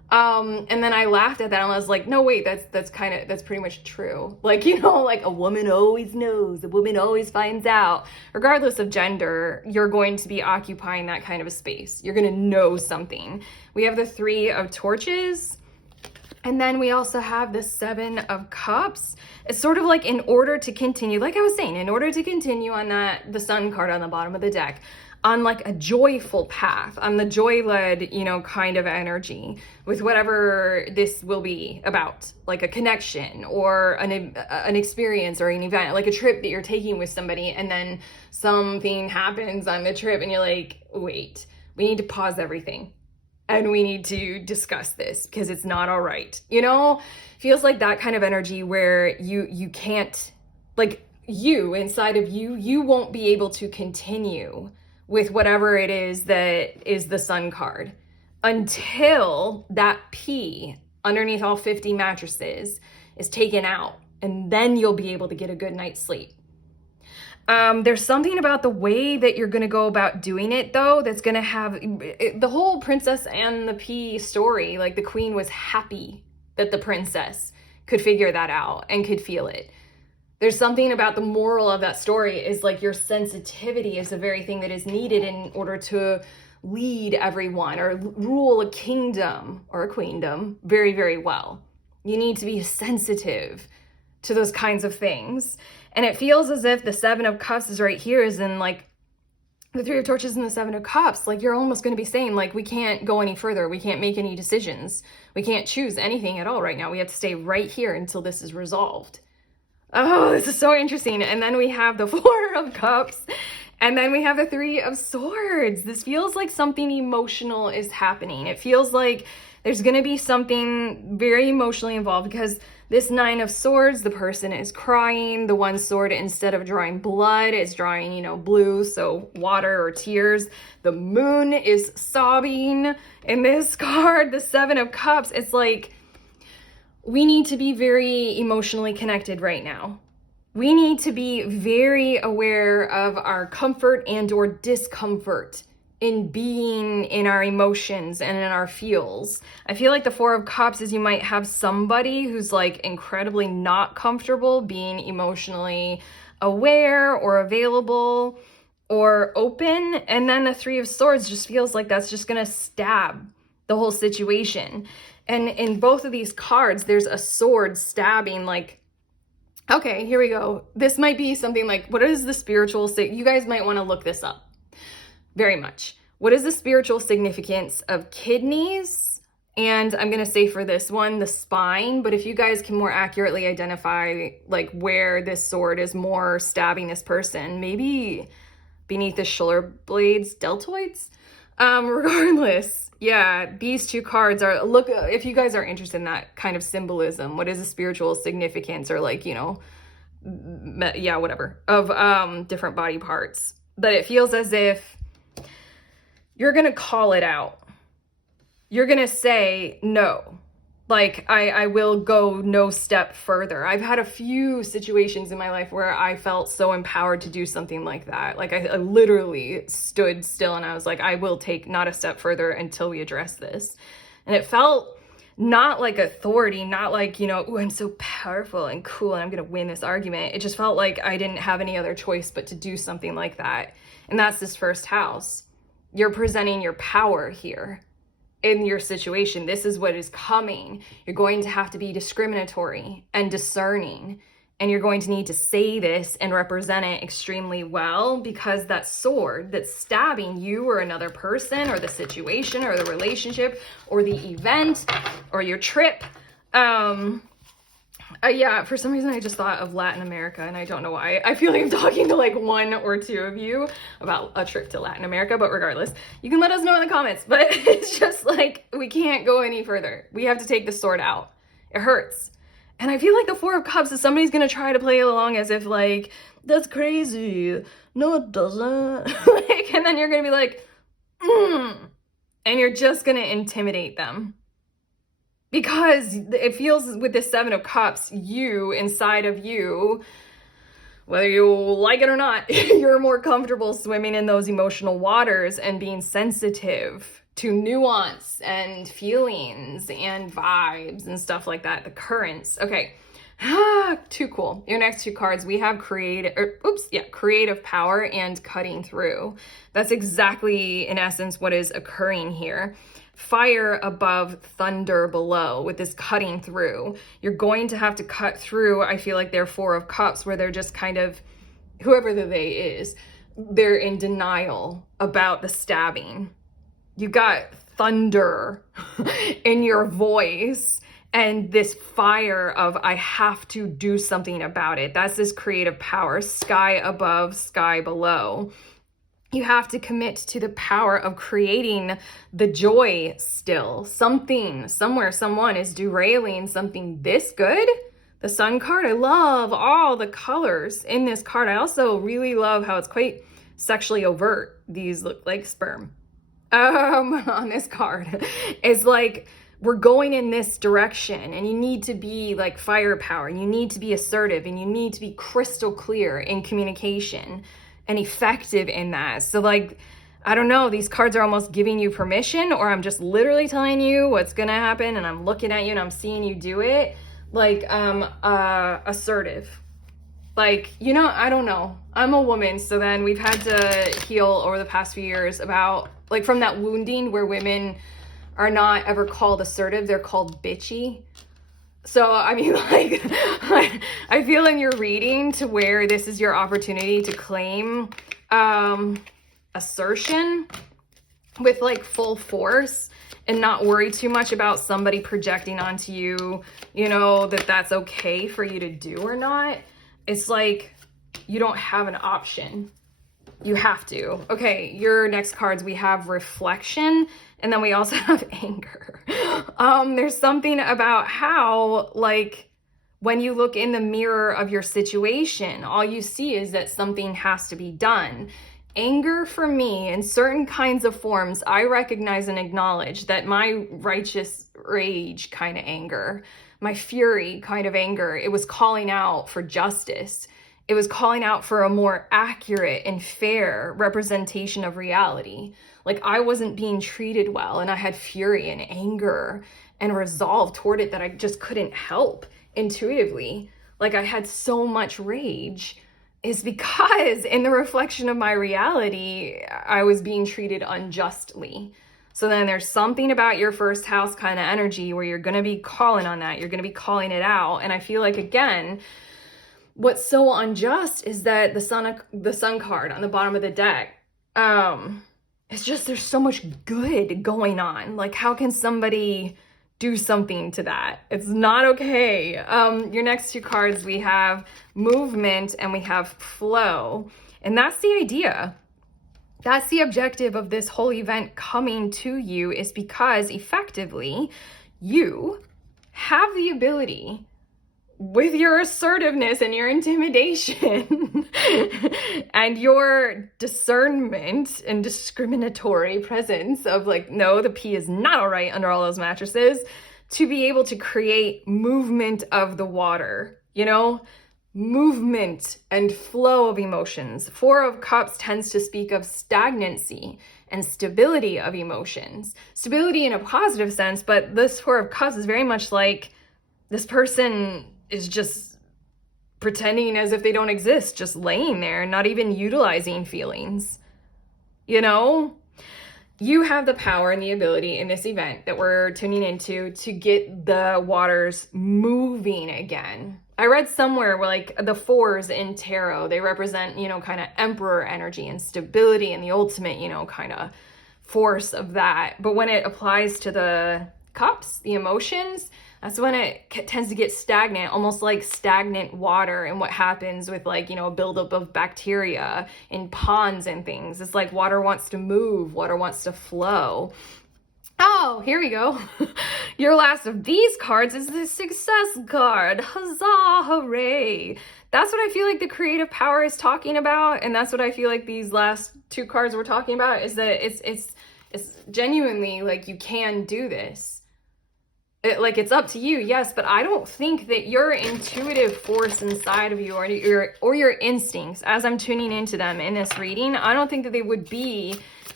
And then I laughed at that and I was like, no, wait, that's pretty much true. Like, you know, like a woman always knows, a woman always finds out. Regardless of gender, you're going to be occupying that kind of a space. You're going to know something. We have the 3 of Torches. And then we also have the 7 of Cups. It's sort of like in order to continue, like I was saying, in order to continue on the Sun card on the bottom of the deck, on like a joyful path, on the joy-led, you know, kind of energy with whatever this will be about, like a connection or an experience or an event, like a trip that you're taking with somebody, and then something happens on the trip and you're like, wait, we need to pause everything. And we need to discuss this because it's not all right. You know, feels like that kind of energy where you can't, like you inside of you won't be able to continue with whatever it is that is the Sun card until that P underneath all 50 mattresses is taken out. And then you'll be able to get a good night's sleep. There's something about the way that you're going to go about doing it, though, that's going to have the whole Princess and the Pea story. Like, the queen was happy that the princess could figure that out and could feel it. There's something about the moral of that story is like your sensitivity is the very thing that is needed in order to lead everyone or rule a kingdom or a queendom very, very well. You need to be sensitive to those kinds of things. And it feels as if the 7 of Cups is right here is in like the 3 of Torches and the 7 of Cups. Like, you're almost going to be saying, like, we can't go any further. We can't make any decisions. We can't choose anything at all right now. We have to stay right here until this is resolved. Oh, this is so interesting. And then we have the 4 of Cups. And then we have the 3 of Swords. This feels like something emotional is happening. It feels like there's going to be something very emotionally involved because this 9 of Swords, the person is crying. The 1 sword, instead of drawing blood, is drawing, you know, blue, so water or tears. The moon is sobbing. In this card, the 7 of Cups, it's like we need to be very emotionally connected right now. We need to be very aware of our comfort and or discomfort in being in our emotions and in our feels. I feel like the 4 of Cups is you might have somebody who's like incredibly not comfortable being emotionally aware or available or open. And then the 3 of Swords just feels like that's just gonna stab the whole situation. And in both of these cards, there's a sword stabbing, like, okay, here we go. This might be something like, what is the spiritual, you guys might wanna look this up. Very much. What is the spiritual significance of kidneys? And I'm going to say for this one, the spine. But if you guys can more accurately identify like where this sword is more stabbing this person, maybe beneath the shoulder blades, deltoids? Regardless, yeah, these 2 cards are, look, if you guys are interested in that kind of symbolism, what is the spiritual significance or like, you know, yeah, whatever, of different body parts. But it feels as if you're going to call it out. You're going to say, no, like I will go no step further. I've had a few situations in my life where I felt so empowered to do something like that. Like I literally stood still and I was like, I will take not a step further until we address this. And it felt not like authority, not like, you know, oh, I'm so powerful and cool and I'm going to win this argument. It just felt like I didn't have any other choice but to do something like that. And that's this first house. You're presenting your power here in your situation. This is what is coming. You're going to have to be discriminatory and discerning. And you're going to need to say this and represent it extremely well because that sword that's stabbing you or another person or the situation or the relationship or the event or your trip. Yeah, for some reason I just thought of Latin America and I don't know why. I feel like I'm talking to like 1 or 2 of you about a trip to Latin America, but regardless, you can let us know in the comments. But it's just like, we can't go any further. We have to take the sword out. It hurts. And I feel like the 4 of Cups is somebody's gonna try to play along as if like, that's crazy. No, it doesn't. Like, and then you're gonna be like, and you're just gonna intimidate them. Because it feels with this 7 of Cups, you, inside of you, whether you like it or not, you're more comfortable swimming in those emotional waters and being sensitive to nuance and feelings and vibes and stuff like that, the currents. Okay. Too cool. Your next two cards, we have creative power and cutting through. That's exactly, in essence, what is occurring here. Fire above, thunder below, with this cutting through. You're going to have to cut through, I feel like they're Four of Cups, where they're just kind of, whoever the they is, they're in denial about the stabbing. You got thunder in your voice and this fire of, I have to do something about it. That's this creative power, sky above, sky below. You have to commit to the power of creating the joy still. Something, somewhere, someone is derailing something this good. The Sun card, I love all the colors in this card. I also really love how it's quite sexually overt. These look like sperm. On this card. It's like, we're going in this direction, and you need to be like firepower, and you need to be assertive, and you need to be crystal clear in communication and effective in that. So like, I don't know, these cards are almost giving you permission, or I'm just literally telling you what's gonna happen, and I'm looking at you and I'm seeing you do it. Like, assertive. Like, you know, I don't know. I'm a woman, so then we've had to heal over the past few years about, like, from that wounding where women are not ever called assertive, they're called bitchy. So, I mean, like, I feel in your reading to where this is your opportunity to claim assertion with, like, full force and not worry too much about somebody projecting onto you, you know, that that's okay for you to do or not. It's like, you don't have an option. You have to. Okay, your next cards, we have reflection, and then we also have anger. There's something about how, like, when you look in the mirror of your situation, all you see is that something has to be done. Anger for me, in certain kinds of forms, I recognize and acknowledge that my righteous rage kind of anger, my fury kind of anger, it was calling out for justice. It was calling out for a more accurate and fair representation of reality. Like, I wasn't being treated well, and I had fury and anger and resolve toward it that I just couldn't help intuitively. Like, I had so much rage is because in the reflection of my reality, I was being treated unjustly. So then there's something about your first house kind of energy where you're going to be calling on that. You're going to be calling it out. And I feel like, again, what's so unjust is that the sun card on the bottom of the deck, it's just, there's so much good going on. Like, how can somebody do something to that? It's not okay. Your next two cards, we have movement and we have flow. And that's the idea. That's the objective of this whole event coming to you, is because effectively you have the ability, with your assertiveness and your intimidation and your discernment and discriminatory presence of, like, no, the pee is not all right under all those mattresses, to be able to create movement of the water, you know, movement and flow of emotions. Four of Cups tends to speak of stagnancy and stability of emotions. Stability in a positive sense, but this Four of Cups is very much like this person is just pretending as if they don't exist, just laying there, not even utilizing feelings. You know, you have the power and the ability in this event that we're tuning into to get the waters moving again. I read somewhere where, like, the fours in tarot, they represent, you know, kind of emperor energy and stability and the ultimate, you know, kind of force of that. But when it applies to the cups, the emotions, that's when it tends to get stagnant, almost like stagnant water. And what happens with, like, you know, a buildup of bacteria in ponds and things. It's like water wants to move, water wants to flow. Oh, here we go. Your last of these cards is the success card. Huzzah, hooray. That's what I feel like the creative power is talking about. And that's what I feel like these last two cards we're talking about, is that it's genuinely like, you can do this. Like, it's up to you, yes, but I don't think that your intuitive force inside of you, or your instincts, as I'm tuning into them in this reading, I don't think that they would be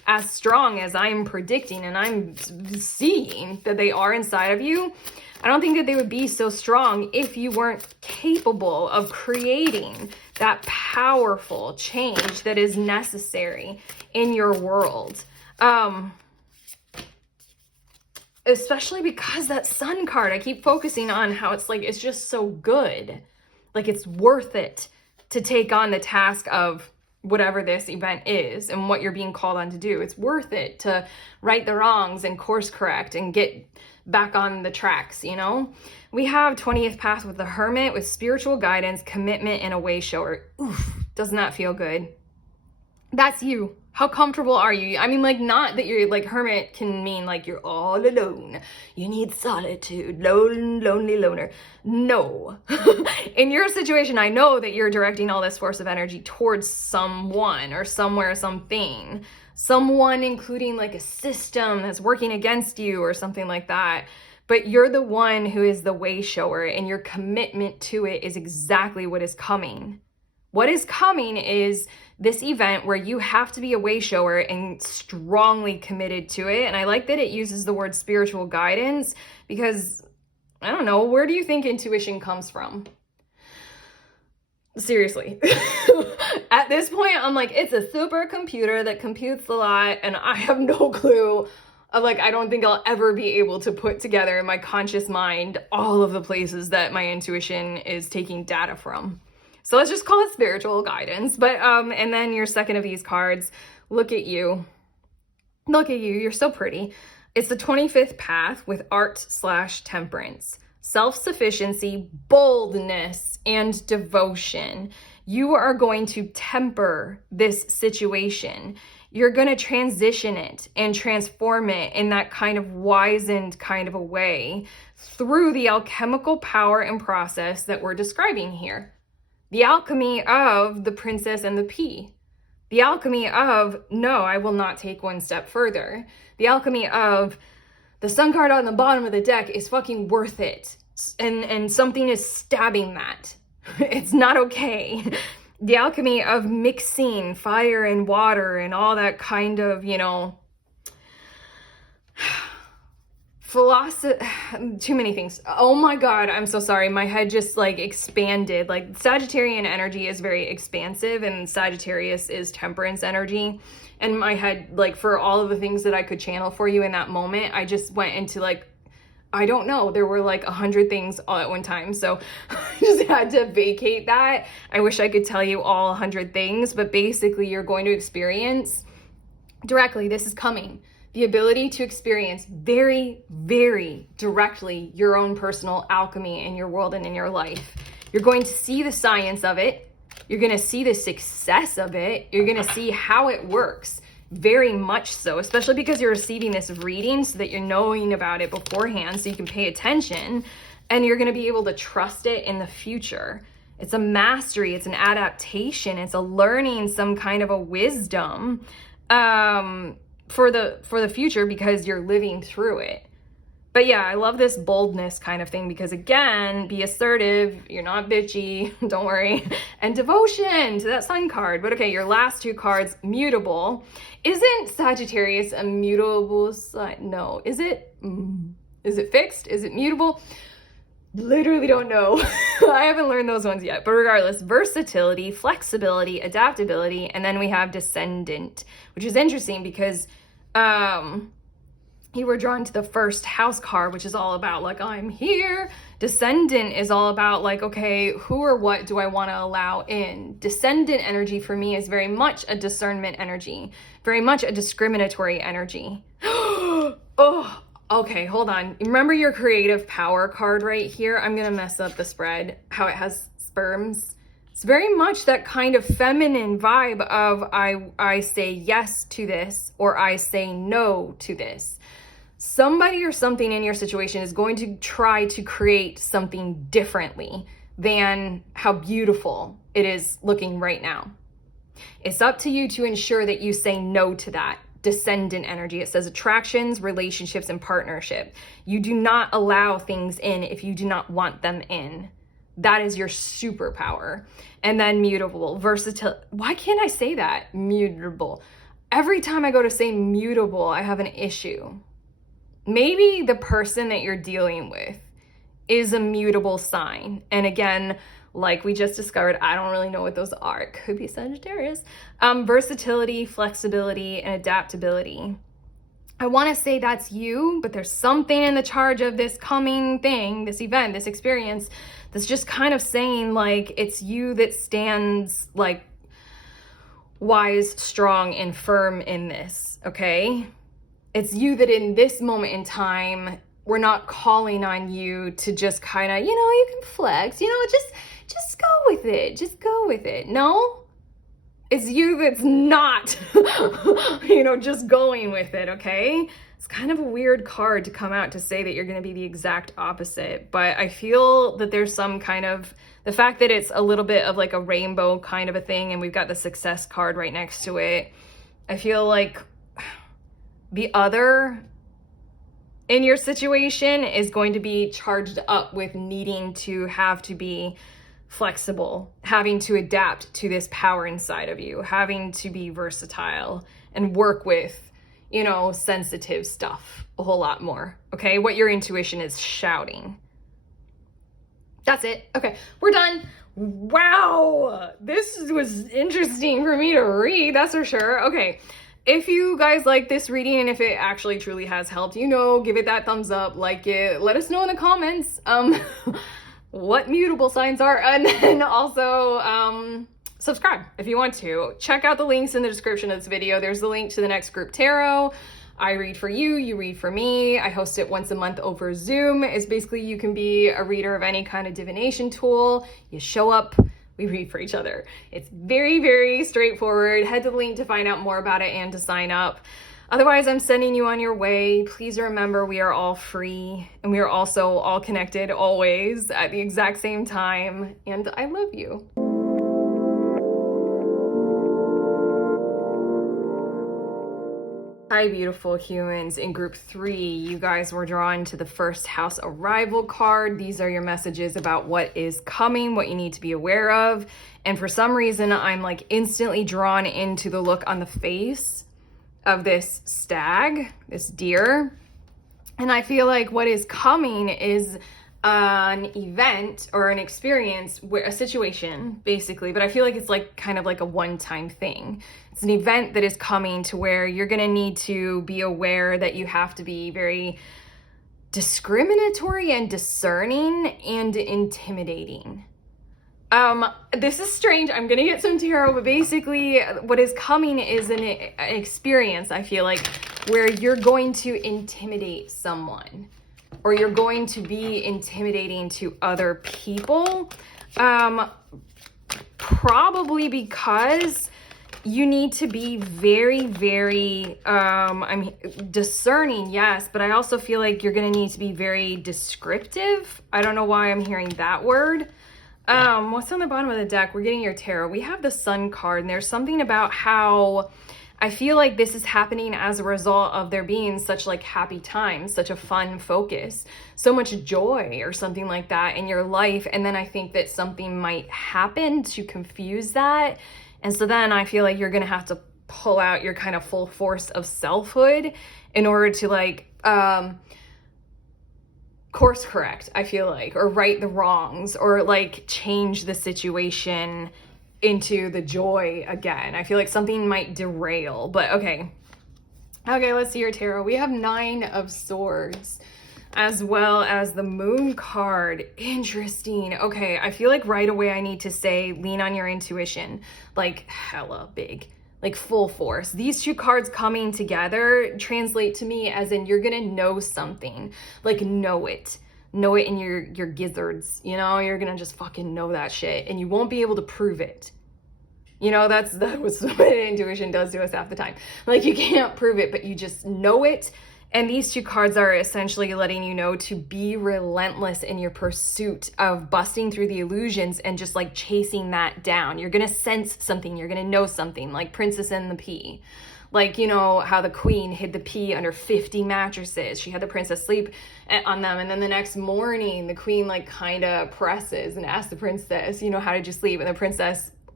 as strong as I'm predicting and I'm seeing that they are inside of you, I don't think that they would be so strong if you weren't capable of creating that powerful change that is necessary in your world. Especially because that Sun card, I keep focusing on how it's like, it's just so good. Like, it's worth it to take on the task of whatever this event is and what you're being called on to do. It's worth it to right the wrongs and course correct and get back on the tracks, you know? We have 20th path with the Hermit, with spiritual guidance, commitment, and a way shower. Oof, doesn't that feel good? That's you. How comfortable are you? I mean, like, not that you're like, Hermit can mean like you're all alone. You need solitude, lonely loner. No. In your situation, I know that you're directing all this force of energy towards someone or somewhere, something. Someone, including like a system that's working against you or something like that. But you're the one who is the way shower, and your commitment to it is exactly what is coming. What is coming is this event where you have to be a way shower and strongly committed to it. And I like that it uses the word spiritual guidance because, I don't know, where do you think intuition comes from? Seriously. At this point, I'm like, it's a supercomputer that computes a lot, and I have no clue. Like, I don't think I'll ever be able to put together in my conscious mind all of the places that my intuition is taking data from. So let's just call it spiritual guidance. But, and then your second of these cards, look at you. Look at you, you're so pretty. It's the 25th path with art/temperance, self-sufficiency, boldness, and devotion. You are going to temper this situation. You're going to transition it and transform it in that kind of wizened kind of a way through the alchemical power and process that we're describing here. The alchemy of the princess and the pea. The alchemy of, no, I will not take one step further. The alchemy of, the Sun card on the bottom of the deck is fucking worth it. And something is stabbing that. It's not okay. The alchemy of mixing fire and water and all that kind of, you know, philosophy, too many things. Oh my God, I'm so sorry. My head just like expanded. Like, Sagittarian energy is very expansive, and Sagittarius is temperance energy. And my head, like, for all of the things that I could channel for you in that moment, I just went into like, I don't know, there were like 100 things all at one time. So I just had to vacate that. I wish I could tell you all 100 things, but basically you're going to experience directly, this is coming. The ability to experience very, very directly your own personal alchemy in your world and in your life. You're going to see the science of it. You're going to see the success of it. You're going to see how it works. Very much so, especially because you're receiving this reading so that you're knowing about it beforehand so you can pay attention, and you're going to be able to trust it in the future. It's a mastery. It's an adaptation. It's a learning some kind of a wisdom. For the future, because you're living through it. But yeah, I love this boldness kind of thing because, again, be assertive, you're not bitchy, don't worry, and devotion to that Sun card. But okay, your last two cards, mutable. Isn't Sagittarius a mutable sign? No. Is it? Is it fixed? Is it mutable? Literally don't know. I haven't learned those ones yet. But regardless, versatility, flexibility, adaptability, and then we have descendant, which is interesting because you were drawn to the first house card, which is all about like, I'm here. Descendant is all about like, okay, who or what do I want to allow in? Descendant energy for me is very much a discernment energy, very much a discriminatory energy. Oh, okay, hold on. Remember your creative power card right here? I'm going to mess up the spread, how it has sperms. It's very much that kind of feminine vibe of I say yes to this, or I say no to this. Somebody or something in your situation is going to try to create something differently than how beautiful it is looking right now. It's up to you to ensure that you say no to that. Descendant energy. It says attractions, relationships, and partnership. You do not allow things in if you do not want them in. That is your superpower. And then mutable, versatile. Why can't I say that? Mutable. every time I go to say mutable, I have an issue. Maybe the person that you're dealing with is a mutable sign. And again, like we just discovered, I don't really know what those are. It could be Sagittarius. Versatility, flexibility, and adaptability. I want to say that's you, but there's something in the charge of this coming thing, this event, this experience, that's just kind of saying like it's you that stands like wise, strong, and firm in this, okay? It's you that in this moment in time, we're not calling on you to just kind of, you can flex, just go with it. Just go with it. No, it's you that's not, just going with it, okay? It's kind of a weird card to come out to say that you're going to be the exact opposite, but I feel that there's some kind of, the fact that it's a little bit of like a rainbow kind of a thing, and we've got the success card right next to it. I feel like the other in your situation is going to be charged up with needing to have to be flexible, having to adapt to this power inside of you, having to be versatile and work with, sensitive stuff a whole lot more. Okay, what your intuition is shouting. That's it. Okay, we're done. Wow, this was interesting for me to read, that's for sure. Okay, if you guys like this reading and if it actually truly has helped, give it that thumbs up, like it, let us know in the comments what mutable signs are, and then also subscribe if you want to. Check out the links in the description of this video. There's the link to the next group tarot. I read for you, you read for me. I host it once a month over Zoom. It's basically you can be a reader of any kind of divination tool. You show up, we read for each other. It's very, very straightforward. Head to the link to find out more about it and to sign up. Otherwise, I'm sending you on your way. Please remember we are all free and we are also all connected always at the exact same time. And I love you. Hi, beautiful humans. In group 3, you guys were drawn to the first house arrival card. These are your messages about what is coming, what you need to be aware of. And for some reason, I'm like instantly drawn into the look on the face of this stag, this deer. And I feel like what is coming is an event or an experience, where a situation basically, but I feel like it's like kind of like a one-time thing. It's an event that is coming to where you're going to need to be aware that you have to be very discriminatory and discerning and intimidating. This is strange. I'm gonna get some tarot, but basically what is coming is an experience, I feel like, where you're going to intimidate someone, or you're going to be intimidating to other people, probably because you need to be very, very, discerning, yes, but I also feel like you're going to need to be very descriptive. I don't know why I'm hearing that word. What's on the bottom of the deck? We're getting your tarot. We have the Sun card, and there's something about how I feel like this is happening as a result of there being such like happy times, such a fun focus, so much joy or something like that in your life. And then I think that something might happen to confuse that. And so then I feel like you're going to have to pull out your kind of full force of selfhood in order to like, course correct, I feel like, or right the wrongs, or like change the situation into the joy again. I feel like something might derail, but okay. Okay, let's see your tarot. We have 9 of Swords as well as the Moon card. Interesting. Okay, I feel like right away I need to say lean on your intuition, like hella big, like full force. These 2 cards coming together translate to me as in you're gonna know something, like know it in your gizzards, you're gonna just fucking know that shit, and you won't be able to prove it. That was what intuition does to us half the time. Like, you can't prove it, but you just know it. And these 2 cards are essentially letting you know to be relentless in your pursuit of busting through the illusions and just like chasing that down. You're gonna sense something, you're gonna know something, like Princess and the Pea. Like, how the queen hid the pea under 50 mattresses. She had the princess sleep on them. And then the next morning, the queen like kind of presses and asks the princess, how did you sleep? And the princess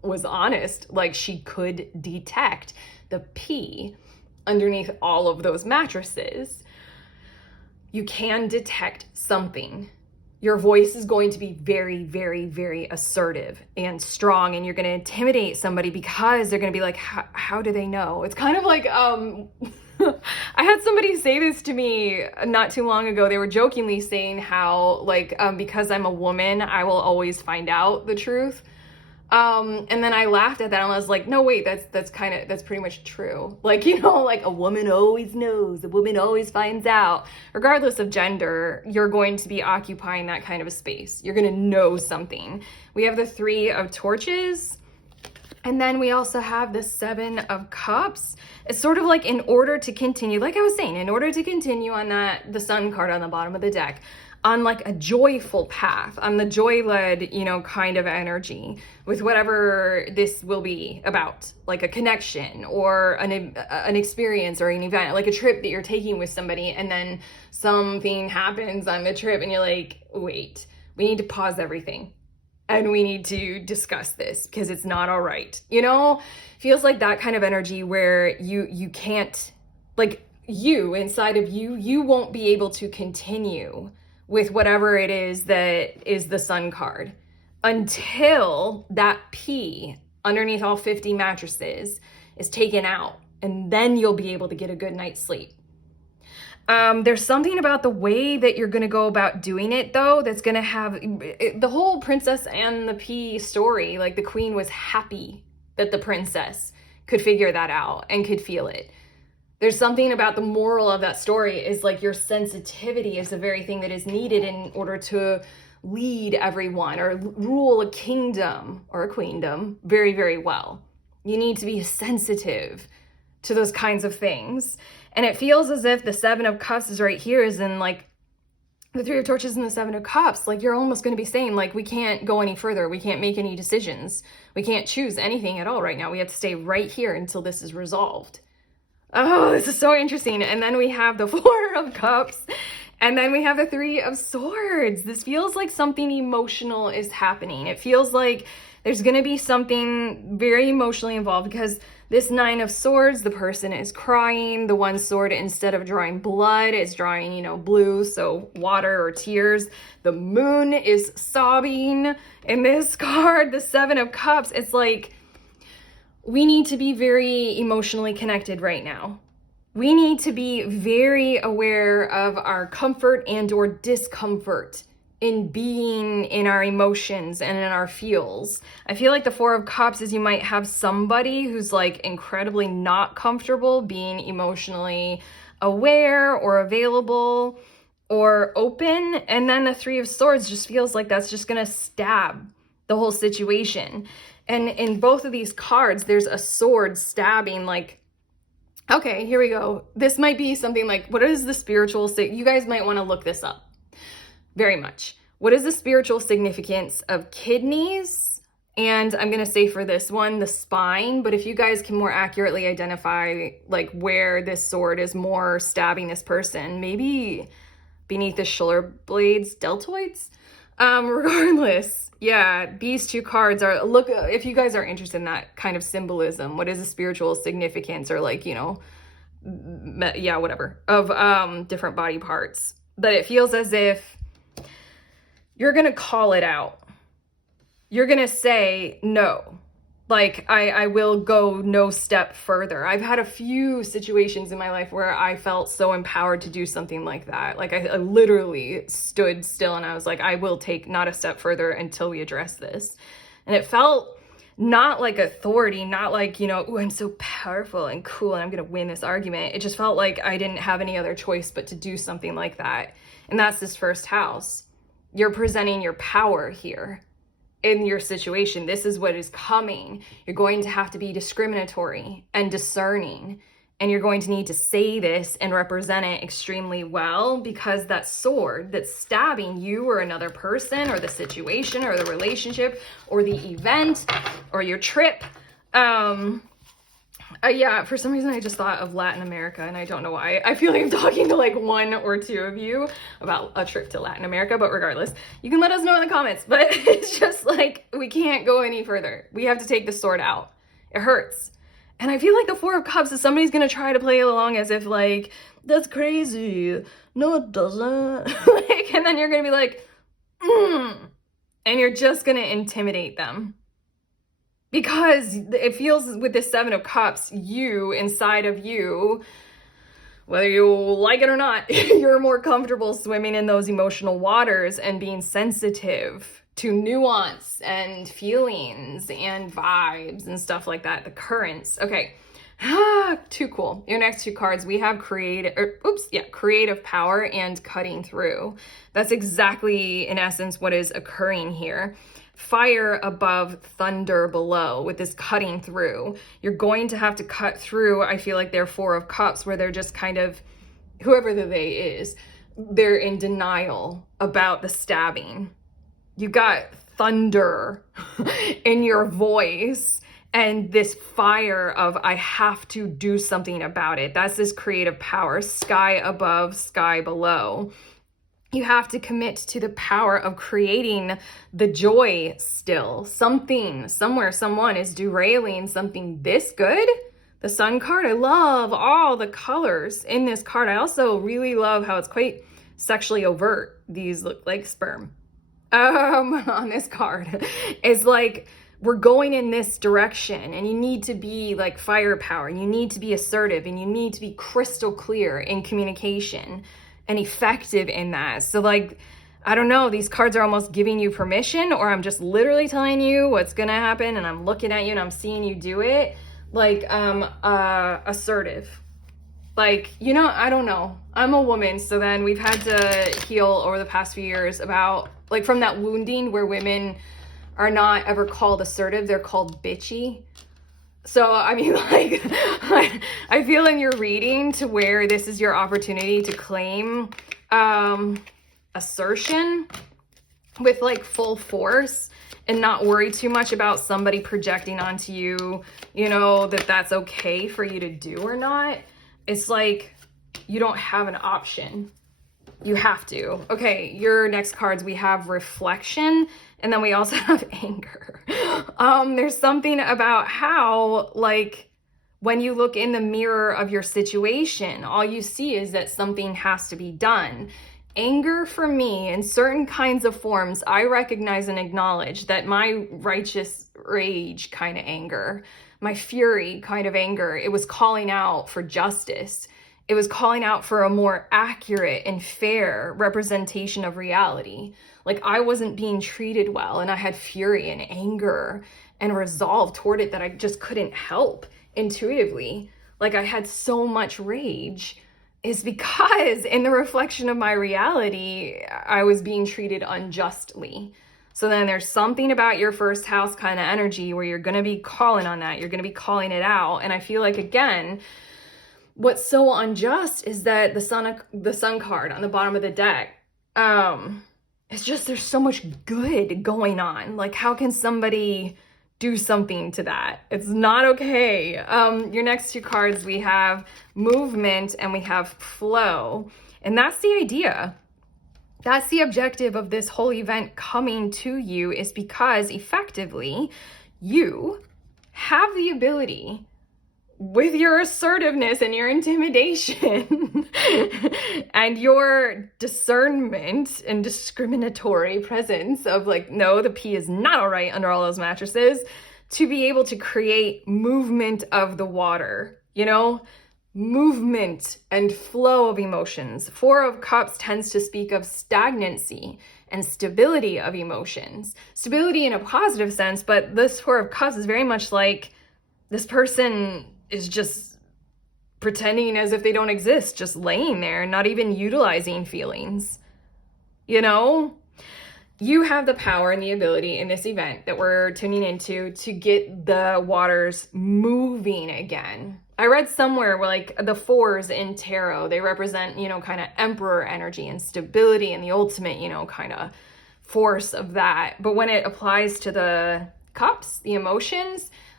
was honest. Like, she could detect the pee underneath all of those mattresses. You can detect something. Your voice is going to be very, very, very assertive and strong, and you're going to intimidate somebody because they're going to be like, how do they know? It's kind of like, I had somebody say this to me not too long ago. They were jokingly saying how, like, because I'm a woman, I will always find out the truth. And then I laughed at that and I was like, no, wait, that's pretty much true. Like, you know, like, a woman always knows, a woman always finds out. Regardless of gender, you're going to be occupying that kind of a space. You're going to know something. We have the 3 of Torches. And then we also have the 7 of Cups. It's sort of like, in order to continue, like I was saying, in order to continue on the Sun card on the bottom of the deck, on like a joyful path, on the joy-led, you know, kind of energy with whatever this will be about, like a connection or an experience or an event, like a trip that you're taking with somebody, and then something happens on the trip and you're like, wait, we need to pause everything and we need to discuss this because it's not all right. You know, feels like that kind of energy where you can't, like, you inside of you won't be able to continue with whatever it is that is the Sun card until that pee underneath all 50 mattresses is taken out, and then you'll be able to get a good night's sleep. There's something about the way that you're going to go about doing it, though, that's going to have the whole princess and the pea story. Like, the queen was happy that the princess could figure that out and could feel it. There's something about the moral of that story is like, your sensitivity is the very thing that is needed in order to lead everyone or rule a kingdom or a queendom very, very well. You need to be sensitive to those kinds of things. And it feels as if the 7 of Cups is right here, is in like the 3 of Torches and the 7 of Cups. Like, you're almost going to be saying, like, we can't go any further. We can't make any decisions. We can't choose anything at all right now. We have to stay right here until this is resolved. Oh, this is so interesting. And then we have the 4 of Cups, and then we have the 3 of Swords. This feels like something emotional is happening. It feels like there's going to be something very emotionally involved, because this 9 of Swords, the person is crying. The 1 sword, instead of drawing blood, is drawing, you know, blue, so water or tears. The moon is sobbing. In this card, the 7 of Cups, it's like, we need to be very emotionally connected right now. We need to be very aware of our comfort and or discomfort in being in our emotions and in our feels. I feel like the 4 of Cups is, you might have somebody who's like incredibly not comfortable being emotionally aware or available or open. And then the 3 of Swords just feels like that's just gonna stab the whole situation. And in both of these cards, there's a sword stabbing, like, okay, here we go. This might be something like, what is the spiritual, you guys might want to look this up very much. What is the spiritual significance of kidneys? And I'm going to say for this one, the spine, but if you guys can more accurately identify like where this sword is more stabbing this person, maybe beneath the shoulder blades, deltoids, regardless. Yeah, these 2 cards are, look, if you guys are interested in that kind of symbolism, what is the spiritual significance, or like, you know, yeah, whatever, of different body parts. But it feels as if you're going to call it out. You're going to say, no, like, I will go no step further. I've had a few situations in my life where I felt so empowered to do something like that. Like, I literally stood still and I was like, I will take not a step further until we address this. And it felt not like authority, not like, you know, oh, I'm so powerful and cool and I'm going to win this argument. It just felt like I didn't have any other choice but to do something like that. And that's this first house. You're presenting your power here. In your situation, this is what is coming. You're going to have to be discriminatory and discerning, and you're going to need to say this and represent it extremely well, because that sword that's stabbing you or another person or the situation or the relationship or the event or your trip, Yeah, for some reason I just thought of Latin America, and I don't know why. I feel like I'm talking to like one or two of you about a trip to Latin America, but regardless, you can let us know in the comments. But it's just like, we can't go any further. We have to take the sword out. It hurts. And I feel like the Four of Cups is somebody's gonna try to play along as if like, that's crazy. No, it doesn't. Like, and then you're gonna be like, and you're just gonna intimidate them. Because it feels with this Seven of Cups, you, inside of you, whether you like it or not, you're more comfortable swimming in those emotional waters and being sensitive to nuance and feelings and vibes and stuff like that, the currents. Okay, too cool. Your next two cards, we have creative power and cutting through. That's exactly, in essence, what is occurring here. Fire above, thunder below, with this cutting through. You're going to have to cut through, I feel like they're Four of Cups, where they're just kind of, whoever the they is, they're in denial about the stabbing. You got thunder in your voice and this fire of, I have to do something about it. That's this creative power, sky above, sky below. You have to commit to the power of creating the joy still. Something, somewhere, someone is derailing something this good. The Sun card, I love all the colors in this card. I also really love how it's quite sexually overt. These look like sperm on this card. It's like, we're going in this direction, and you need to be like firepower, and you need to be assertive, and you need to be crystal clear in communication and effective in that. So like, I don't know, these cards are almost giving you permission, or I'm just literally telling you what's gonna happen, and I'm looking at you and I'm seeing you do it. Like, assertive. Like, you know, I don't know. I'm a woman, so then we've had to heal over the past few years about, like, from that wounding where women are not ever called assertive, they're called bitchy. So, I mean, like, I feel in your reading to where this is your opportunity to claim assertion with like full force and not worry too much about somebody projecting onto you, you know, that that's okay for you to do or not. It's like, you don't have an option. You have to. Okay, your next cards, we have reflection, and then we also have anger. There's something about how, like, when you look in the mirror of your situation, all you see is that something has to be done. Anger for me, in certain kinds of forms, I recognize and acknowledge that my righteous rage kind of anger, my fury kind of anger, it was calling out for justice. It was calling out for a more accurate and fair representation of reality. Like, I wasn't being treated well, and I had fury and anger and resolve toward it that I just couldn't help intuitively. Like, I had so much rage is because in the reflection of my reality, I was being treated unjustly. So then there's something about your first house kind of energy where you're going to be calling on that. You're going to be calling it out. And I feel like, again, what's so unjust is that the sun card on the bottom of the deck, it's just, there's so much good going on. Like, how can somebody do something to that? It's not okay. Your next two cards, we have movement and we have flow. And that's the idea. That's the objective of this whole event coming to you, is because effectively you have the ability, with your assertiveness and your intimidation and your discernment and discriminatory presence of like, no, the pee is not all right under all those mattresses, to be able to create movement of the water, you know, movement and flow of emotions. Four of Cups tends to speak of stagnancy and stability of emotions. Stability in a positive sense, but this Four of Cups is very much like this person is just pretending as if they don't exist, just laying there, not even utilizing feelings. You know, you have the power and the ability in this event that we're tuning into to get the waters moving again. I read somewhere where like the fours in tarot, they represent, you know, kind of emperor energy and stability and the ultimate, you know, kind of force of that. But when it applies to the cups, the emotions,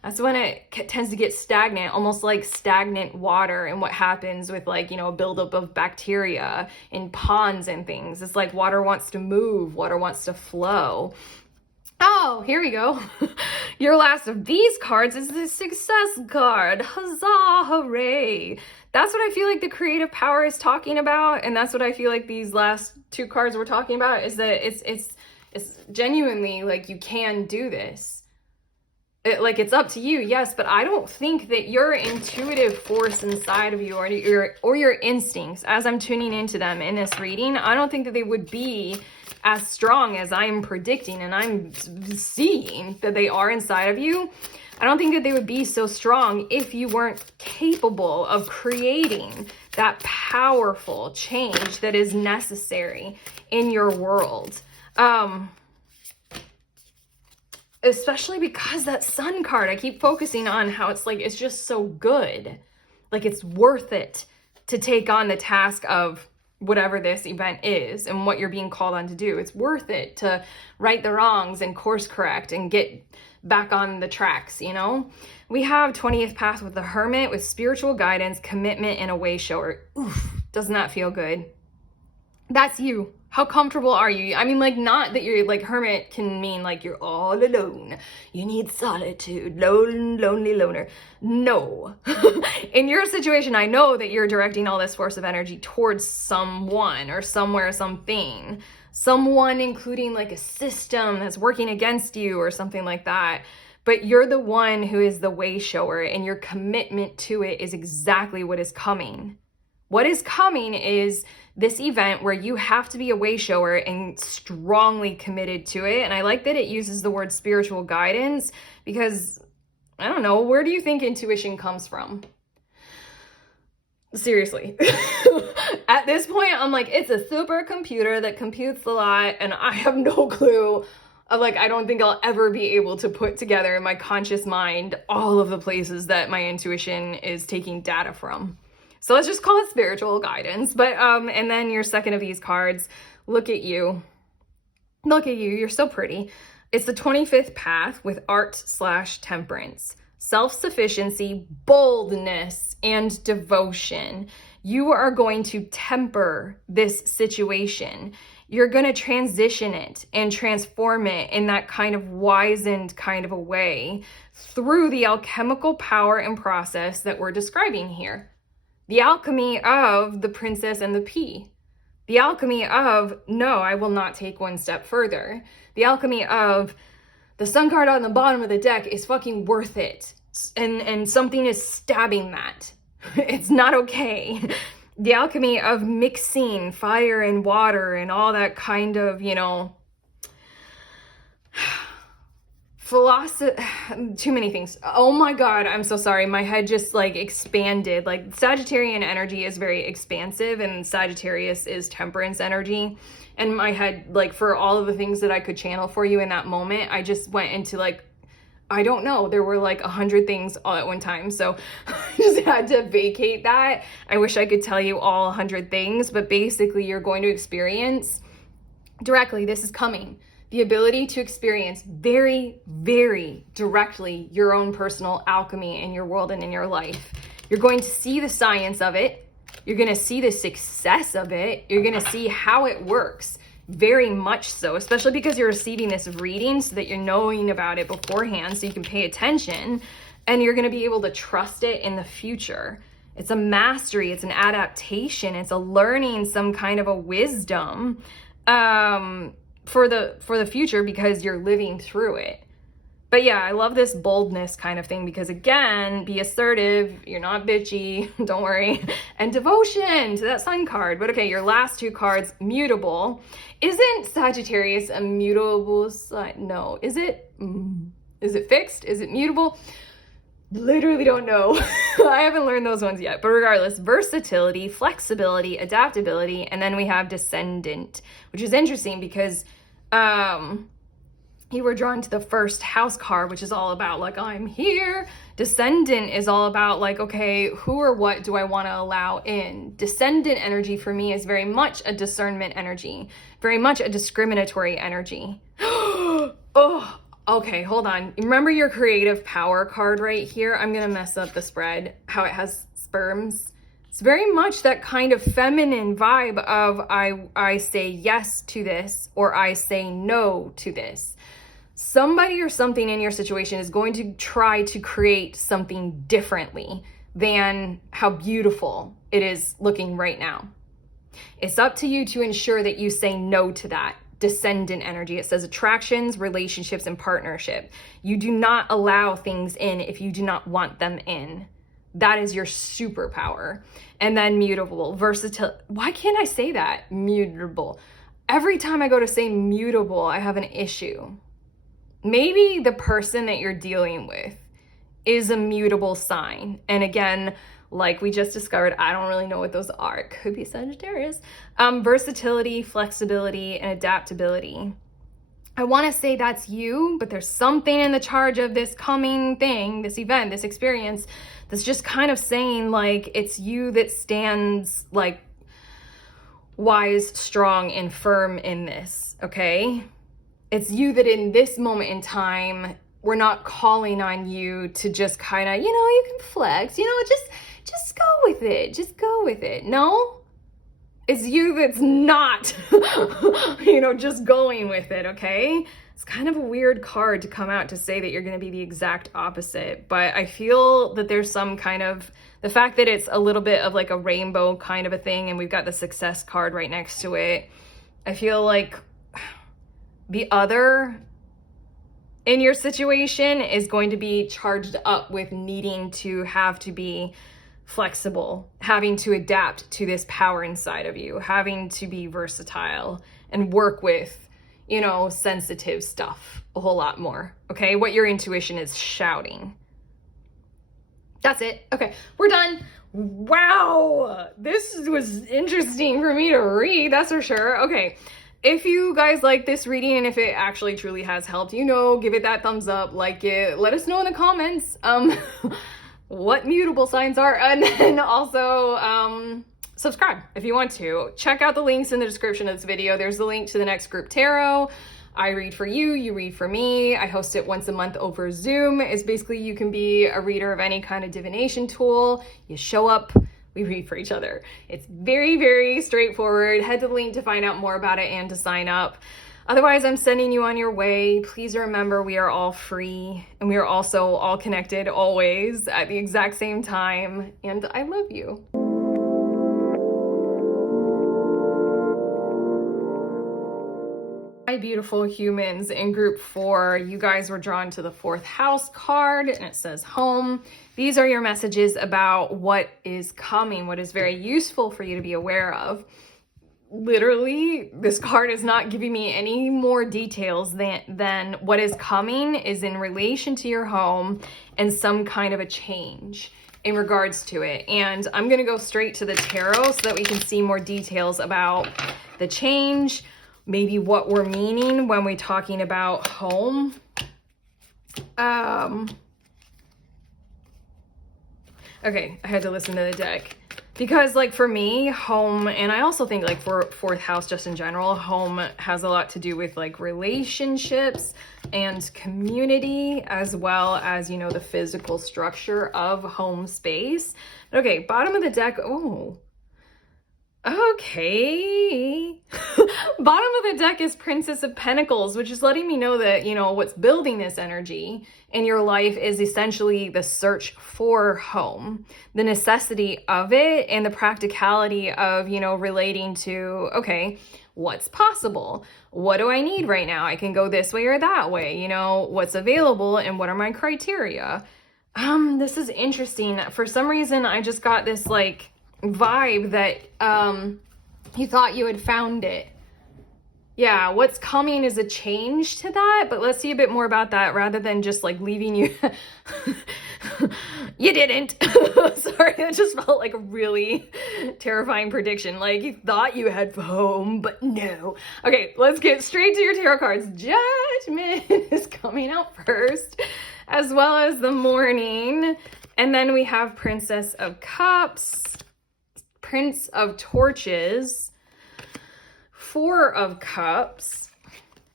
That's when it tends to get stagnant, almost like stagnant water, and what happens with like, you know, a buildup of bacteria in ponds and things. It's like water wants to move, water wants to flow. Oh, here we go. Your last of these cards is the success card. Huzzah, hooray. That's what I feel like the creative power is talking about. And that's what I feel like these last two cards we're talking about, is that it's genuinely like you can do this. Like it's up to you, yes, but I don't think that your intuitive force inside of you, or your instincts, as I'm tuning into them in this reading, I don't think that they would be as strong as I'm predicting and I'm seeing that they are inside of you. I don't think that they would be so strong if you weren't capable of creating that powerful change that is necessary in your world. Especially because that Sun card, I keep focusing on how it's like, it's just so good. Like it's worth it to take on the task of whatever this event is and what you're being called on to do. It's worth it to right the wrongs and course correct and get back on the tracks, you know? We have 20th path with the Hermit, with spiritual guidance, commitment, and a way shower. Oof, doesn't that feel good? That's you. How comfortable are you? I mean, like, not that you're like, hermit can mean like you're all alone. You need solitude, lonely loner. No. In your situation, I know that you're directing all this force of energy towards someone or somewhere, something. Someone, including like a system that's working against you or something like that. But you're the one who is the way shower, and your commitment to it is exactly what is coming. What is coming is this event where you have to be a way shower and strongly committed to it. And I like that it uses the word spiritual guidance, because I don't know, where do you think intuition comes from? Seriously. At this point, I'm like, it's a supercomputer that computes a lot, and I have no clue. Like, I don't think I'll ever be able to put together in my conscious mind all of the places that my intuition is taking data from. So let's just call it spiritual guidance. But, and then your second of these cards, look at you. Look at you, you're so pretty. It's the 25th path with art/temperance, self-sufficiency, boldness, and devotion. You are going to temper this situation. You're going to transition it and transform it in that kind of wizened kind of a way through the alchemical power and process that we're describing here. The alchemy of the princess and the pea. The alchemy of, no, I will not take one step further. The alchemy of, the Sun card on the bottom of the deck is fucking worth it. And something is stabbing that. It's not okay. The alchemy of mixing fire and water and all that kind of, you know, philosophy, too many things. Oh my God, I'm so sorry. My head just like expanded. Like Sagittarian energy is very expansive, and Sagittarius is temperance energy. And my head, like, for all of the things that I could channel for you in that moment, I just went into like, I don't know, there were like 100 things all at one time. So I just had to vacate that. I wish I could tell you all 100 things, but basically you're going to experience directly, this is coming, the ability to experience very, very directly your own personal alchemy in your world and in your life. You're going to see the science of it. You're going to see the success of it. You're going to see how it works. Very much so, especially because you're receiving this reading so that you're knowing about it beforehand so you can pay attention, and you're going to be able to trust it in the future. It's a mastery. It's an adaptation. It's a learning some kind of a wisdom for the future, because you're living through it. But yeah, I love this boldness kind of thing, because again, be assertive, you're not bitchy, don't worry, and devotion to that Sun card. But okay, your last two cards, mutable. Isn't Sagittarius a mutable sign? No, is it? Is it fixed? Is it mutable? Literally don't know. I haven't learned those ones yet. But regardless, versatility, flexibility, adaptability, and then we have descendant, which is interesting because you were drawn to the first house card, which is all about like, I'm here. Descendant is all about like, okay, who or what do I want to allow in? Descendant energy for me is very much a discernment energy, very much a discriminatory energy. Oh, Okay, hold on. Remember your creative power card right here? I'm gonna mess up the spread, how it has sperms. It's very much that kind of feminine vibe of I say yes to this or I say no to this. Somebody or something in your situation is going to try to create something differently than how beautiful it is looking right now. It's up to you to ensure that you say no to that. Descendant energy. It says attractions, relationships, and partnership. You do not allow things in if you do not want them in. That is your superpower. And then mutable, versatile. Why can't I say that? Mutable. Every time I go to say mutable, I have an issue. Maybe the person that you're dealing with is a mutable sign. And again, like we just discovered, I don't really know what those are. It could be Sagittarius. Versatility, flexibility, and adaptability. I want to say that's you, but there's something in the charge of this coming thing, this event, this experience, that's just kind of saying like it's you that stands like wise, strong, and firm in this, okay? It's you that in this moment in time, we're not calling on you to just kind of, you can flex, just go with it. Just go with it. No, it's you that's not, just going with it, okay? It's kind of a weird card to come out to say that you're going to be the exact opposite, but I feel that there's some kind of, the fact that it's a little bit of like a rainbow kind of a thing, and we've got the success card right next to it. I feel like the other in your situation is going to be charged up with needing to have to be flexible, having to adapt to this power inside of you, having to be versatile and work with, sensitive stuff a whole lot more. Okay, what your intuition is shouting. That's it. Okay, we're done. Wow, this was interesting for me to read, that's for sure. Okay. If you guys like this reading and if it actually truly has helped, give it that thumbs up, like it, let us know in the comments what mutable signs are, and then also subscribe if you want to. Check out the links in the description of this video. There's the link to the next group tarot. I read for you, you read for me. I host it once a month over Zoom. It's basically you can be a reader of any kind of divination tool. You show up, we read for each other. It's very, very straightforward. Head to the link to find out more about it and to sign up. Otherwise, I'm sending you on your way. Please remember we are all free and we are also all connected always at the exact same time. And I love you. Hi, beautiful humans in group 4. You guys were drawn to the 4th house card and it says home. These are your messages about what is coming, what is very useful for you to be aware of. Literally, this card is not giving me any more details than what is coming is in relation to your home and some kind of a change in regards to it. And I'm going to go straight to the tarot so that we can see more details about the change, maybe what we're meaning when we're talking about home. Okay, I had to listen to the deck because like for me, home, and I also think like for 4th house just in general, home has a lot to do with like relationships and community, as well as, the physical structure of home space. Okay, bottom of the deck. Oh, okay. Bottom of the deck is Princess of Pentacles, which is letting me know that, what's building this energy in your life is essentially the search for home, the necessity of it, and the practicality of, relating to, okay, what's possible? What do I need right now? I can go this way or that way, what's available and what are my criteria? This is interesting. For some reason, I just got this like vibe that you thought you had found it. Yeah, what's coming is a change to that, but let's see a bit more about that rather than just like leaving you. You didn't. Sorry, that just felt like a really terrifying prediction. Like you thought you had home, but no. Okay, let's get straight to your tarot cards. Judgment is coming out first, as well as the Morning. And then we have Princess of Cups, Prince of Torches, 4 of Cups,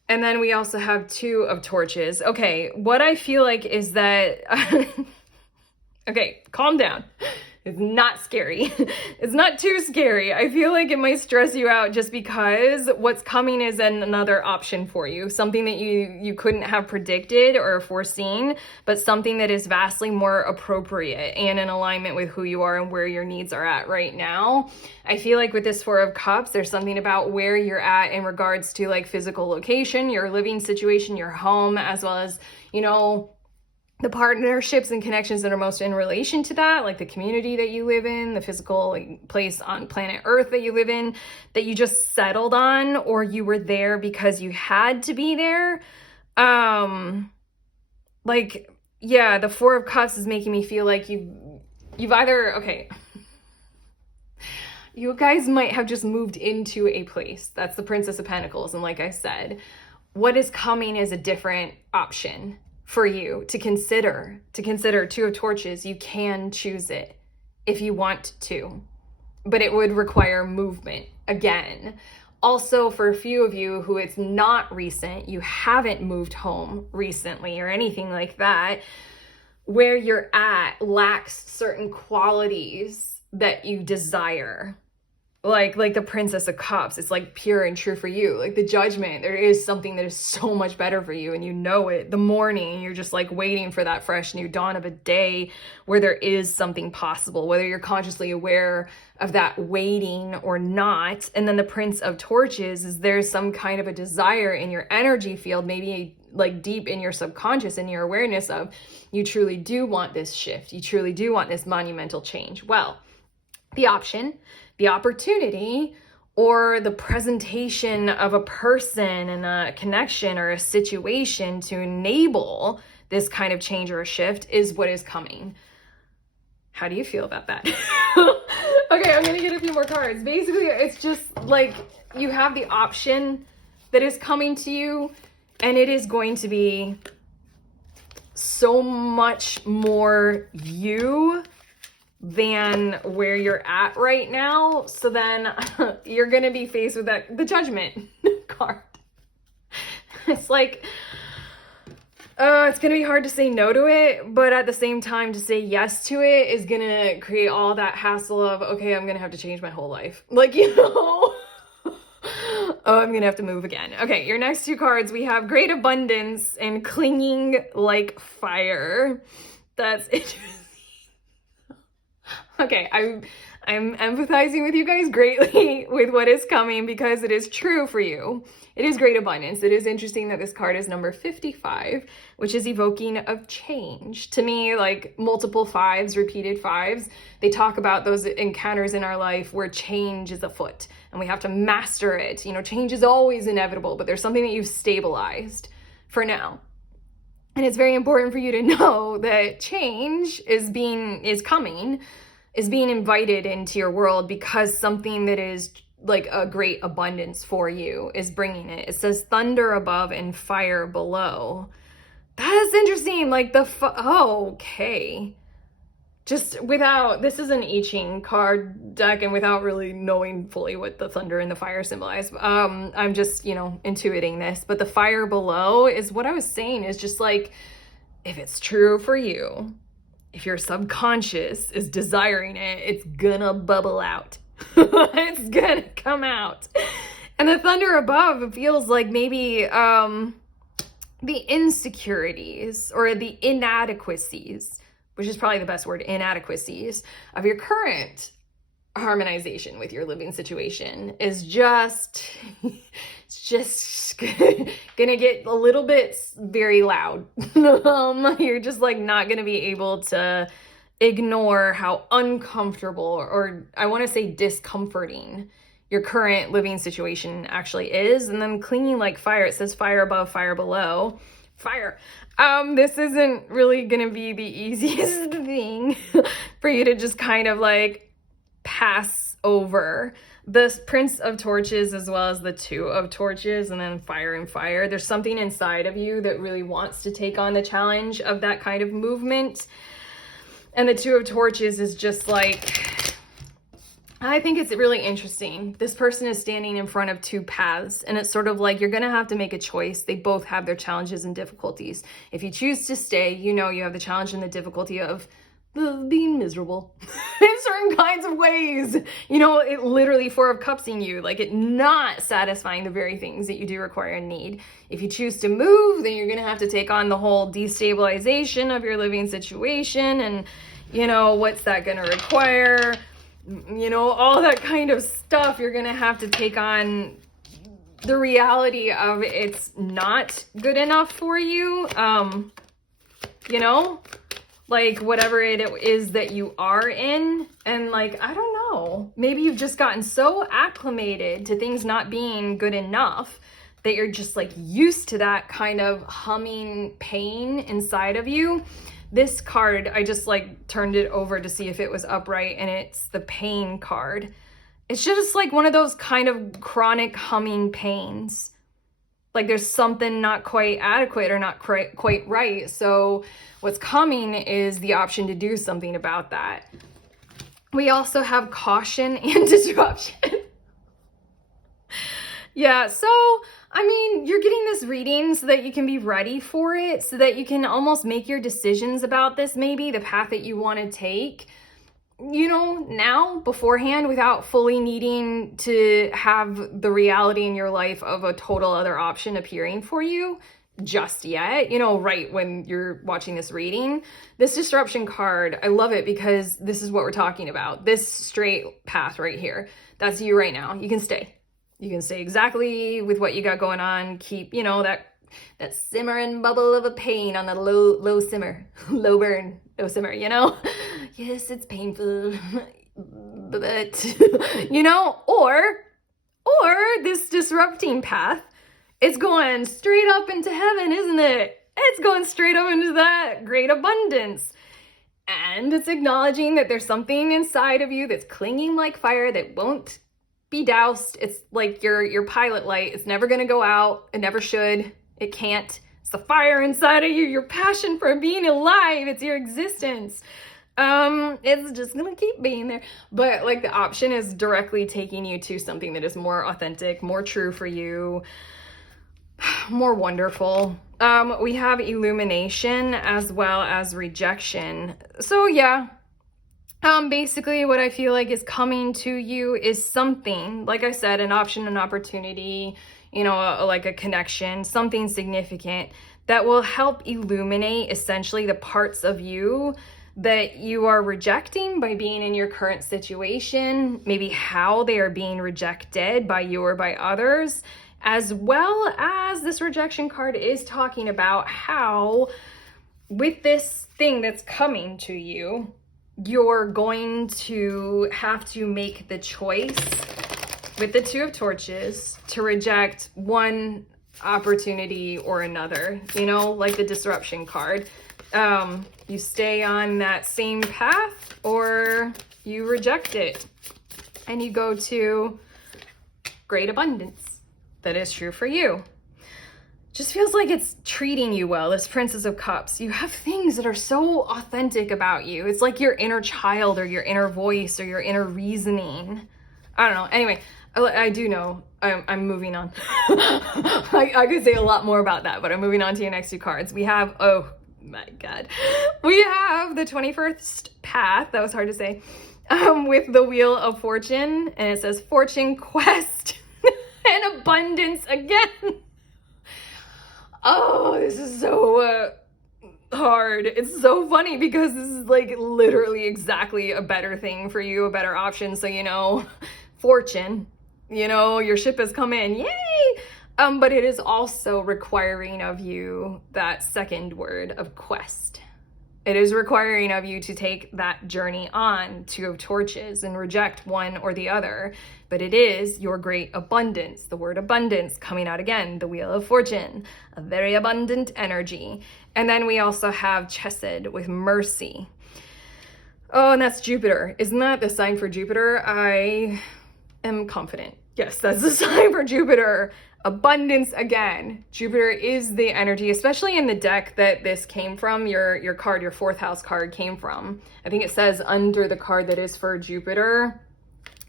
And then we also have Two of Torches. Okay, what I feel like is that, okay, calm down. It's not scary. It's not too scary. I feel like it might stress you out just because what's coming is another option for you. Something that you couldn't have predicted or foreseen, but something that is vastly more appropriate and in alignment with who you are and where your needs are at right now. I feel like with this Four of Cups, there's something about where you're at in regards to like physical location, your living situation, your home, as well as, you know, the partnerships and connections that are most in relation to that, like the community that you live in, the physical place on planet Earth that you live in, that you just settled on, or you were there because you had to be there. Like, yeah, the Four of Cups is making me feel like you've either, okay, you guys might have just moved into a place. That's the Princess of Pentacles. And like I said, what is coming is a different option for you to consider. Two of Torches, you can choose it if you want to, but it would require movement again. Also, for a few of you who it's not recent, you haven't moved home recently or anything like that, where you're at lacks certain qualities that you desire. Like the Princess of Cups, it's like pure and true for you. Like the Judgment, there is something that is so much better for you and you know it. The Morning, you're just like waiting for that fresh new dawn of a day where there is something possible, whether you're consciously aware of that waiting or not. And then the Prince of Torches is there's some kind of a desire in your energy field, maybe like deep in your subconscious and your awareness of you truly do want this shift. You truly do want this monumental change. Well, the option, the opportunity, or the presentation of a person and a connection or a situation to enable this kind of change or a shift is what is coming. How do you feel about that? Okay, I'm gonna get a few more cards. Basically, it's just like you have the option that is coming to you, and it is going to be so much more you than where you're at right now. So then you're gonna be faced with the Judgment card. It's like, it's gonna be hard to say no to it, but at the same time, to say yes to it is gonna create all that hassle of, okay, I'm gonna have to change my whole life. Like, you know, oh, I'm gonna have to move again. Okay, your next two cards, we have Great Abundance and Clinging Like Fire. That's interesting. Okay, I'm empathizing with you guys greatly with what is coming because it is true for you. It is great abundance. It is interesting that this card is number 55, which is evoking of change. To me, like multiple fives, repeated fives, they talk about those encounters in our life where change is afoot and we have to master it. You know, change is always inevitable, but there's something that you've stabilized for now. And it's very important for you to know that change is coming, is being invited into your world because something that is like a great abundance for you is bringing it. It says thunder above and fire below. That is interesting. Like okay. Just without, this is an I Ching card deck and without really knowing fully what the thunder and the fire symbolize. I'm just, you know, intuiting this, but the fire below is what I was saying is just like, if it's true for you, if your subconscious is desiring it, it's gonna bubble out. It's gonna come out. And the thunder above feels like maybe the insecurities or the inadequacies, which is probably the best word, inadequacies of your current harmonization with your living situation is just, it's just gonna get a little bit very loud. You're just like not gonna be able to ignore how uncomfortable or I want to say discomforting your current living situation actually is. And then clinging like fire, it says fire above, fire below. Fire. This isn't really gonna be the easiest thing for you to just kind of like pass over. The Prince of Torches as well as the Two of Torches and then fire and fire. There's something inside of you that really wants to take on the challenge of that kind of movement. And the Two of Torches is just like, I think it's really interesting. This person is standing in front of two paths, and it's sort of like you're going to have to make a choice. They both have their challenges and difficulties. If you choose to stay, you know you have the challenge and the difficulty of being miserable in certain kinds of ways. You know, it literally Four of Cupsing you, like it not satisfying the very things that you do require and need. If you choose to move, then you're going to have to take on the whole destabilization of your living situation, and, you know, what's that going to require? You know, all that kind of stuff. You're going to have to take on the reality of it's not good enough for you. You know, like whatever it is that you are in. And like, I don't know, maybe you've just gotten so acclimated to things not being good enough that you're just like used to that kind of humming pain inside of you. This card, I just like turned it over to see if it was upright, and it's the pain card. It's just like one of those kind of chronic humming pains. Like there's something not quite adequate or not quite right. So what's coming is the option to do something about that. We also have caution and disruption. Yeah, so, I mean, you're getting this reading so that you can be ready for it, so that you can almost make your decisions about this, maybe the path that you want to take, you know, now beforehand, without fully needing to have the reality in your life of a total other option appearing for you just yet, you know, right when you're watching this reading. This disruption card, I love it because this is what we're talking about. This straight path right here, that's you right now. You can stay. You can stay exactly with what you got going on. Keep, you know, that simmering bubble of a pain on the low simmer, low burn, low simmer, you know? Yes, it's painful, but, you know, or this disrupting path, it's going straight up into heaven, isn't it? It's going straight up into that great abundance. And it's acknowledging that there's something inside of you that's clinging like fire that won't be doused. It's like your pilot light. It's never going to go out. It never should. It can't. It's the fire inside of you, your passion for being alive. It's your existence. It's just going to keep being there. But like the option is directly taking you to something that is more authentic, more true for you, more wonderful. We have illumination as well as rejection. So yeah, basically what I feel like is coming to you is something, like I said, an option, an opportunity, you know, like a connection, something significant that will help illuminate essentially the parts of you that you are rejecting by being in your current situation, maybe how they are being rejected by you or by others, as well as this rejection card is talking about how with this thing that's coming to you, you're going to have to make the choice with the Two of Torches to reject one opportunity or another, you know, like the disruption card. You stay on that same path or you reject it and you go to great abundance that is true for you. Just feels like it's treating you well, this Princess of Cups. You have things that are so authentic about you. It's like your inner child or your inner voice or your inner reasoning. I don't know. Anyway, I do know. I'm moving on. I could say a lot more about that, but I'm moving on to your next two cards. We have, oh my God. We have the 21st path. That was hard to say. With the Wheel of Fortune. And it says Fortune Quest and Abundance again. Oh, this is so hard. It's so funny because this is like literally exactly a better thing for you, a better option. So, you know, fortune, you know, your ship has come in, yay! But it is also requiring of you that second word of quest. It is requiring of you to take that journey on, Two of Torches, and reject one or the other. But it is your great abundance, the word abundance coming out again, the Wheel of Fortune, a very abundant energy. And then we also have Chesed with mercy. Oh, and that's Jupiter. Isn't that the sign for Jupiter? I am confident. Yes, that's the sign for Jupiter. Abundance again. Jupiter is the energy, especially in the deck that this came from, your card, your fourth house card came from. I think it says under the card that is for Jupiter,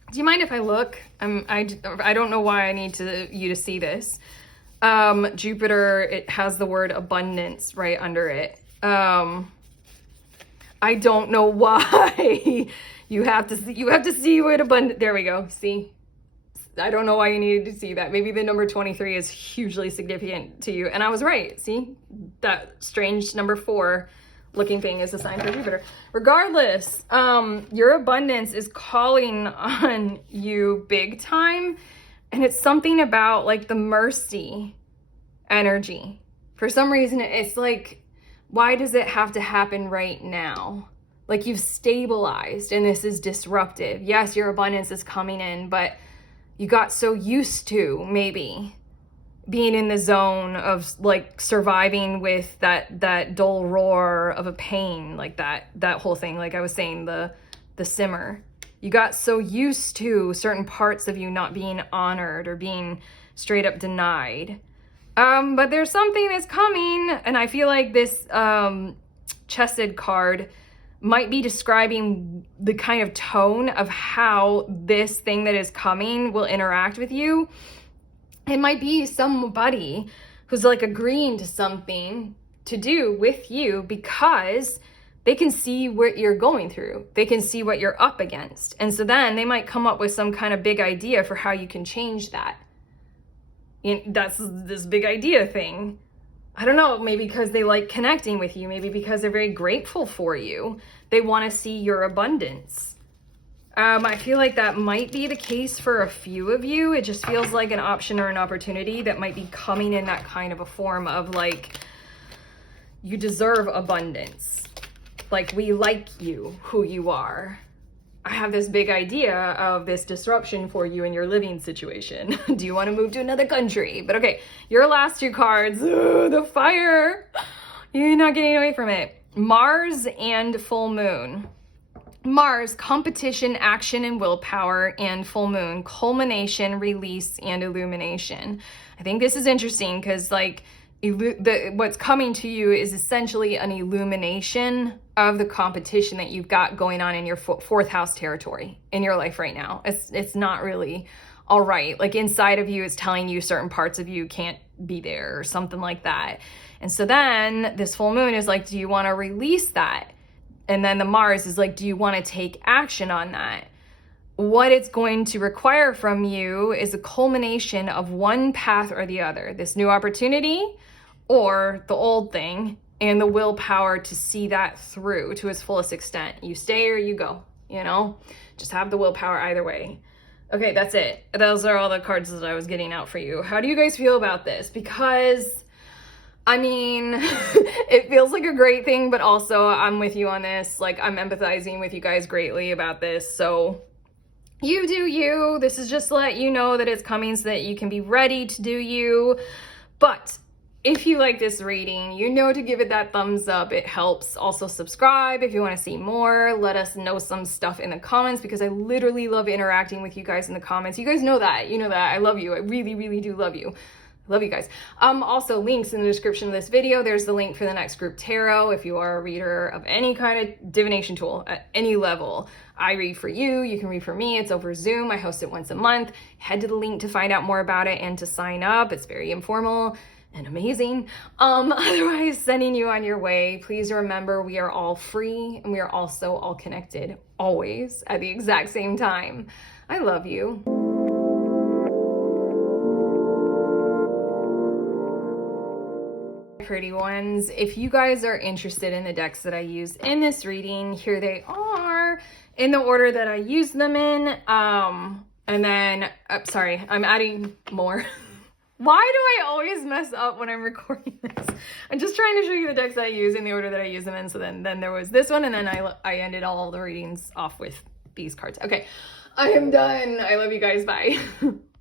Do you mind if I look? I don't know why I need you to see this. Jupiter, it has the word abundance right under it. I don't know why. You have to see what abundance. There we go. See? I don't know why you needed to see that. Maybe the number 23 is hugely significant to you. And I was right. See? That strange number 4 looking thing is a sign for Jupiter. Regardless, your abundance is calling on you big time. And it's something about like the mercy energy. For some reason, it's like, why does it have to happen right now? Like you've stabilized and this is disruptive. Yes, your abundance is coming in, but you got so used to maybe being in the zone of like surviving with that dull roar of a pain, like that whole thing. Like I was saying, the simmer. You got so used to certain parts of you not being honored or being straight up denied. But there's something that's coming, and I feel like this chested card might be describing the kind of tone of how this thing that is coming will interact with you. It might be somebody who's like agreeing to something to do with you because they can see what you're going through. They can see what you're up against. And so then they might come up with some kind of big idea for how you can change that. That's this big idea thing. I don't know, maybe because they like connecting with you, maybe because they're very grateful for you. They want to see your abundance. I feel like that might be the case for a few of you. It just feels like an option or an opportunity that might be coming in that kind of a form of like, you deserve abundance. Like, we like you, who you are. I have this big idea of this disruption for you in your living situation. Do you want to move to another country? But okay, your last 2 cards, the fire. You're not getting away from it. Mars and full moon. Mars, competition, action, and willpower, and full moon, culmination, release, and illumination. I think this is interesting because like what's coming to you is essentially an illumination of the competition that you've got going on in your 4th house territory in your life right now. It's not really all right. Like inside of you is telling you certain parts of you can't be there or something like that. And so then this full moon is like, do you want to release that? And then the Mars is like, do you want to take action on that? What it's going to require from you is a culmination of one path or the other. This new opportunity or the old thing, and the willpower to see that through to its fullest extent. You stay or you go, you know? Just have the willpower either way. Okay, that's it. Those are all the cards that I was getting out for you. How do you guys feel about this? Because, I mean, it feels like a great thing, but also I'm with you on this. Like, I'm empathizing with you guys greatly about this. So you do you. This is just to let you know that it's coming so that you can be ready to do you. But if you like this reading, you know to give it that thumbs up. It helps. Also subscribe if you want to see more. Let us know some stuff in the comments because I literally love interacting with you guys in the comments. You guys know that. You know that. I love you. I really, really do love you. Love you guys. Also, links in the description of this video. There's the link for the next group tarot. If you are a reader of any kind of divination tool at any level, I read for you. You can read for me. It's over Zoom. I host it once a month. Head to the link to find out more about it and to sign up. It's very informal and amazing. Otherwise, sending you on your way. Please remember, we are all free and we are also all connected, always at the exact same time. I love you. Pretty ones, if you guys are interested in the decks that I use in this reading, here they are in the order that I use them in. And then, sorry, I'm adding more. Why do I always mess up when I'm recording this? I'm just trying to show you the decks that I use in the order that I use them in. So then there was this one, and then I ended all the readings off with these cards. Okay, I am done. I love you guys. Bye.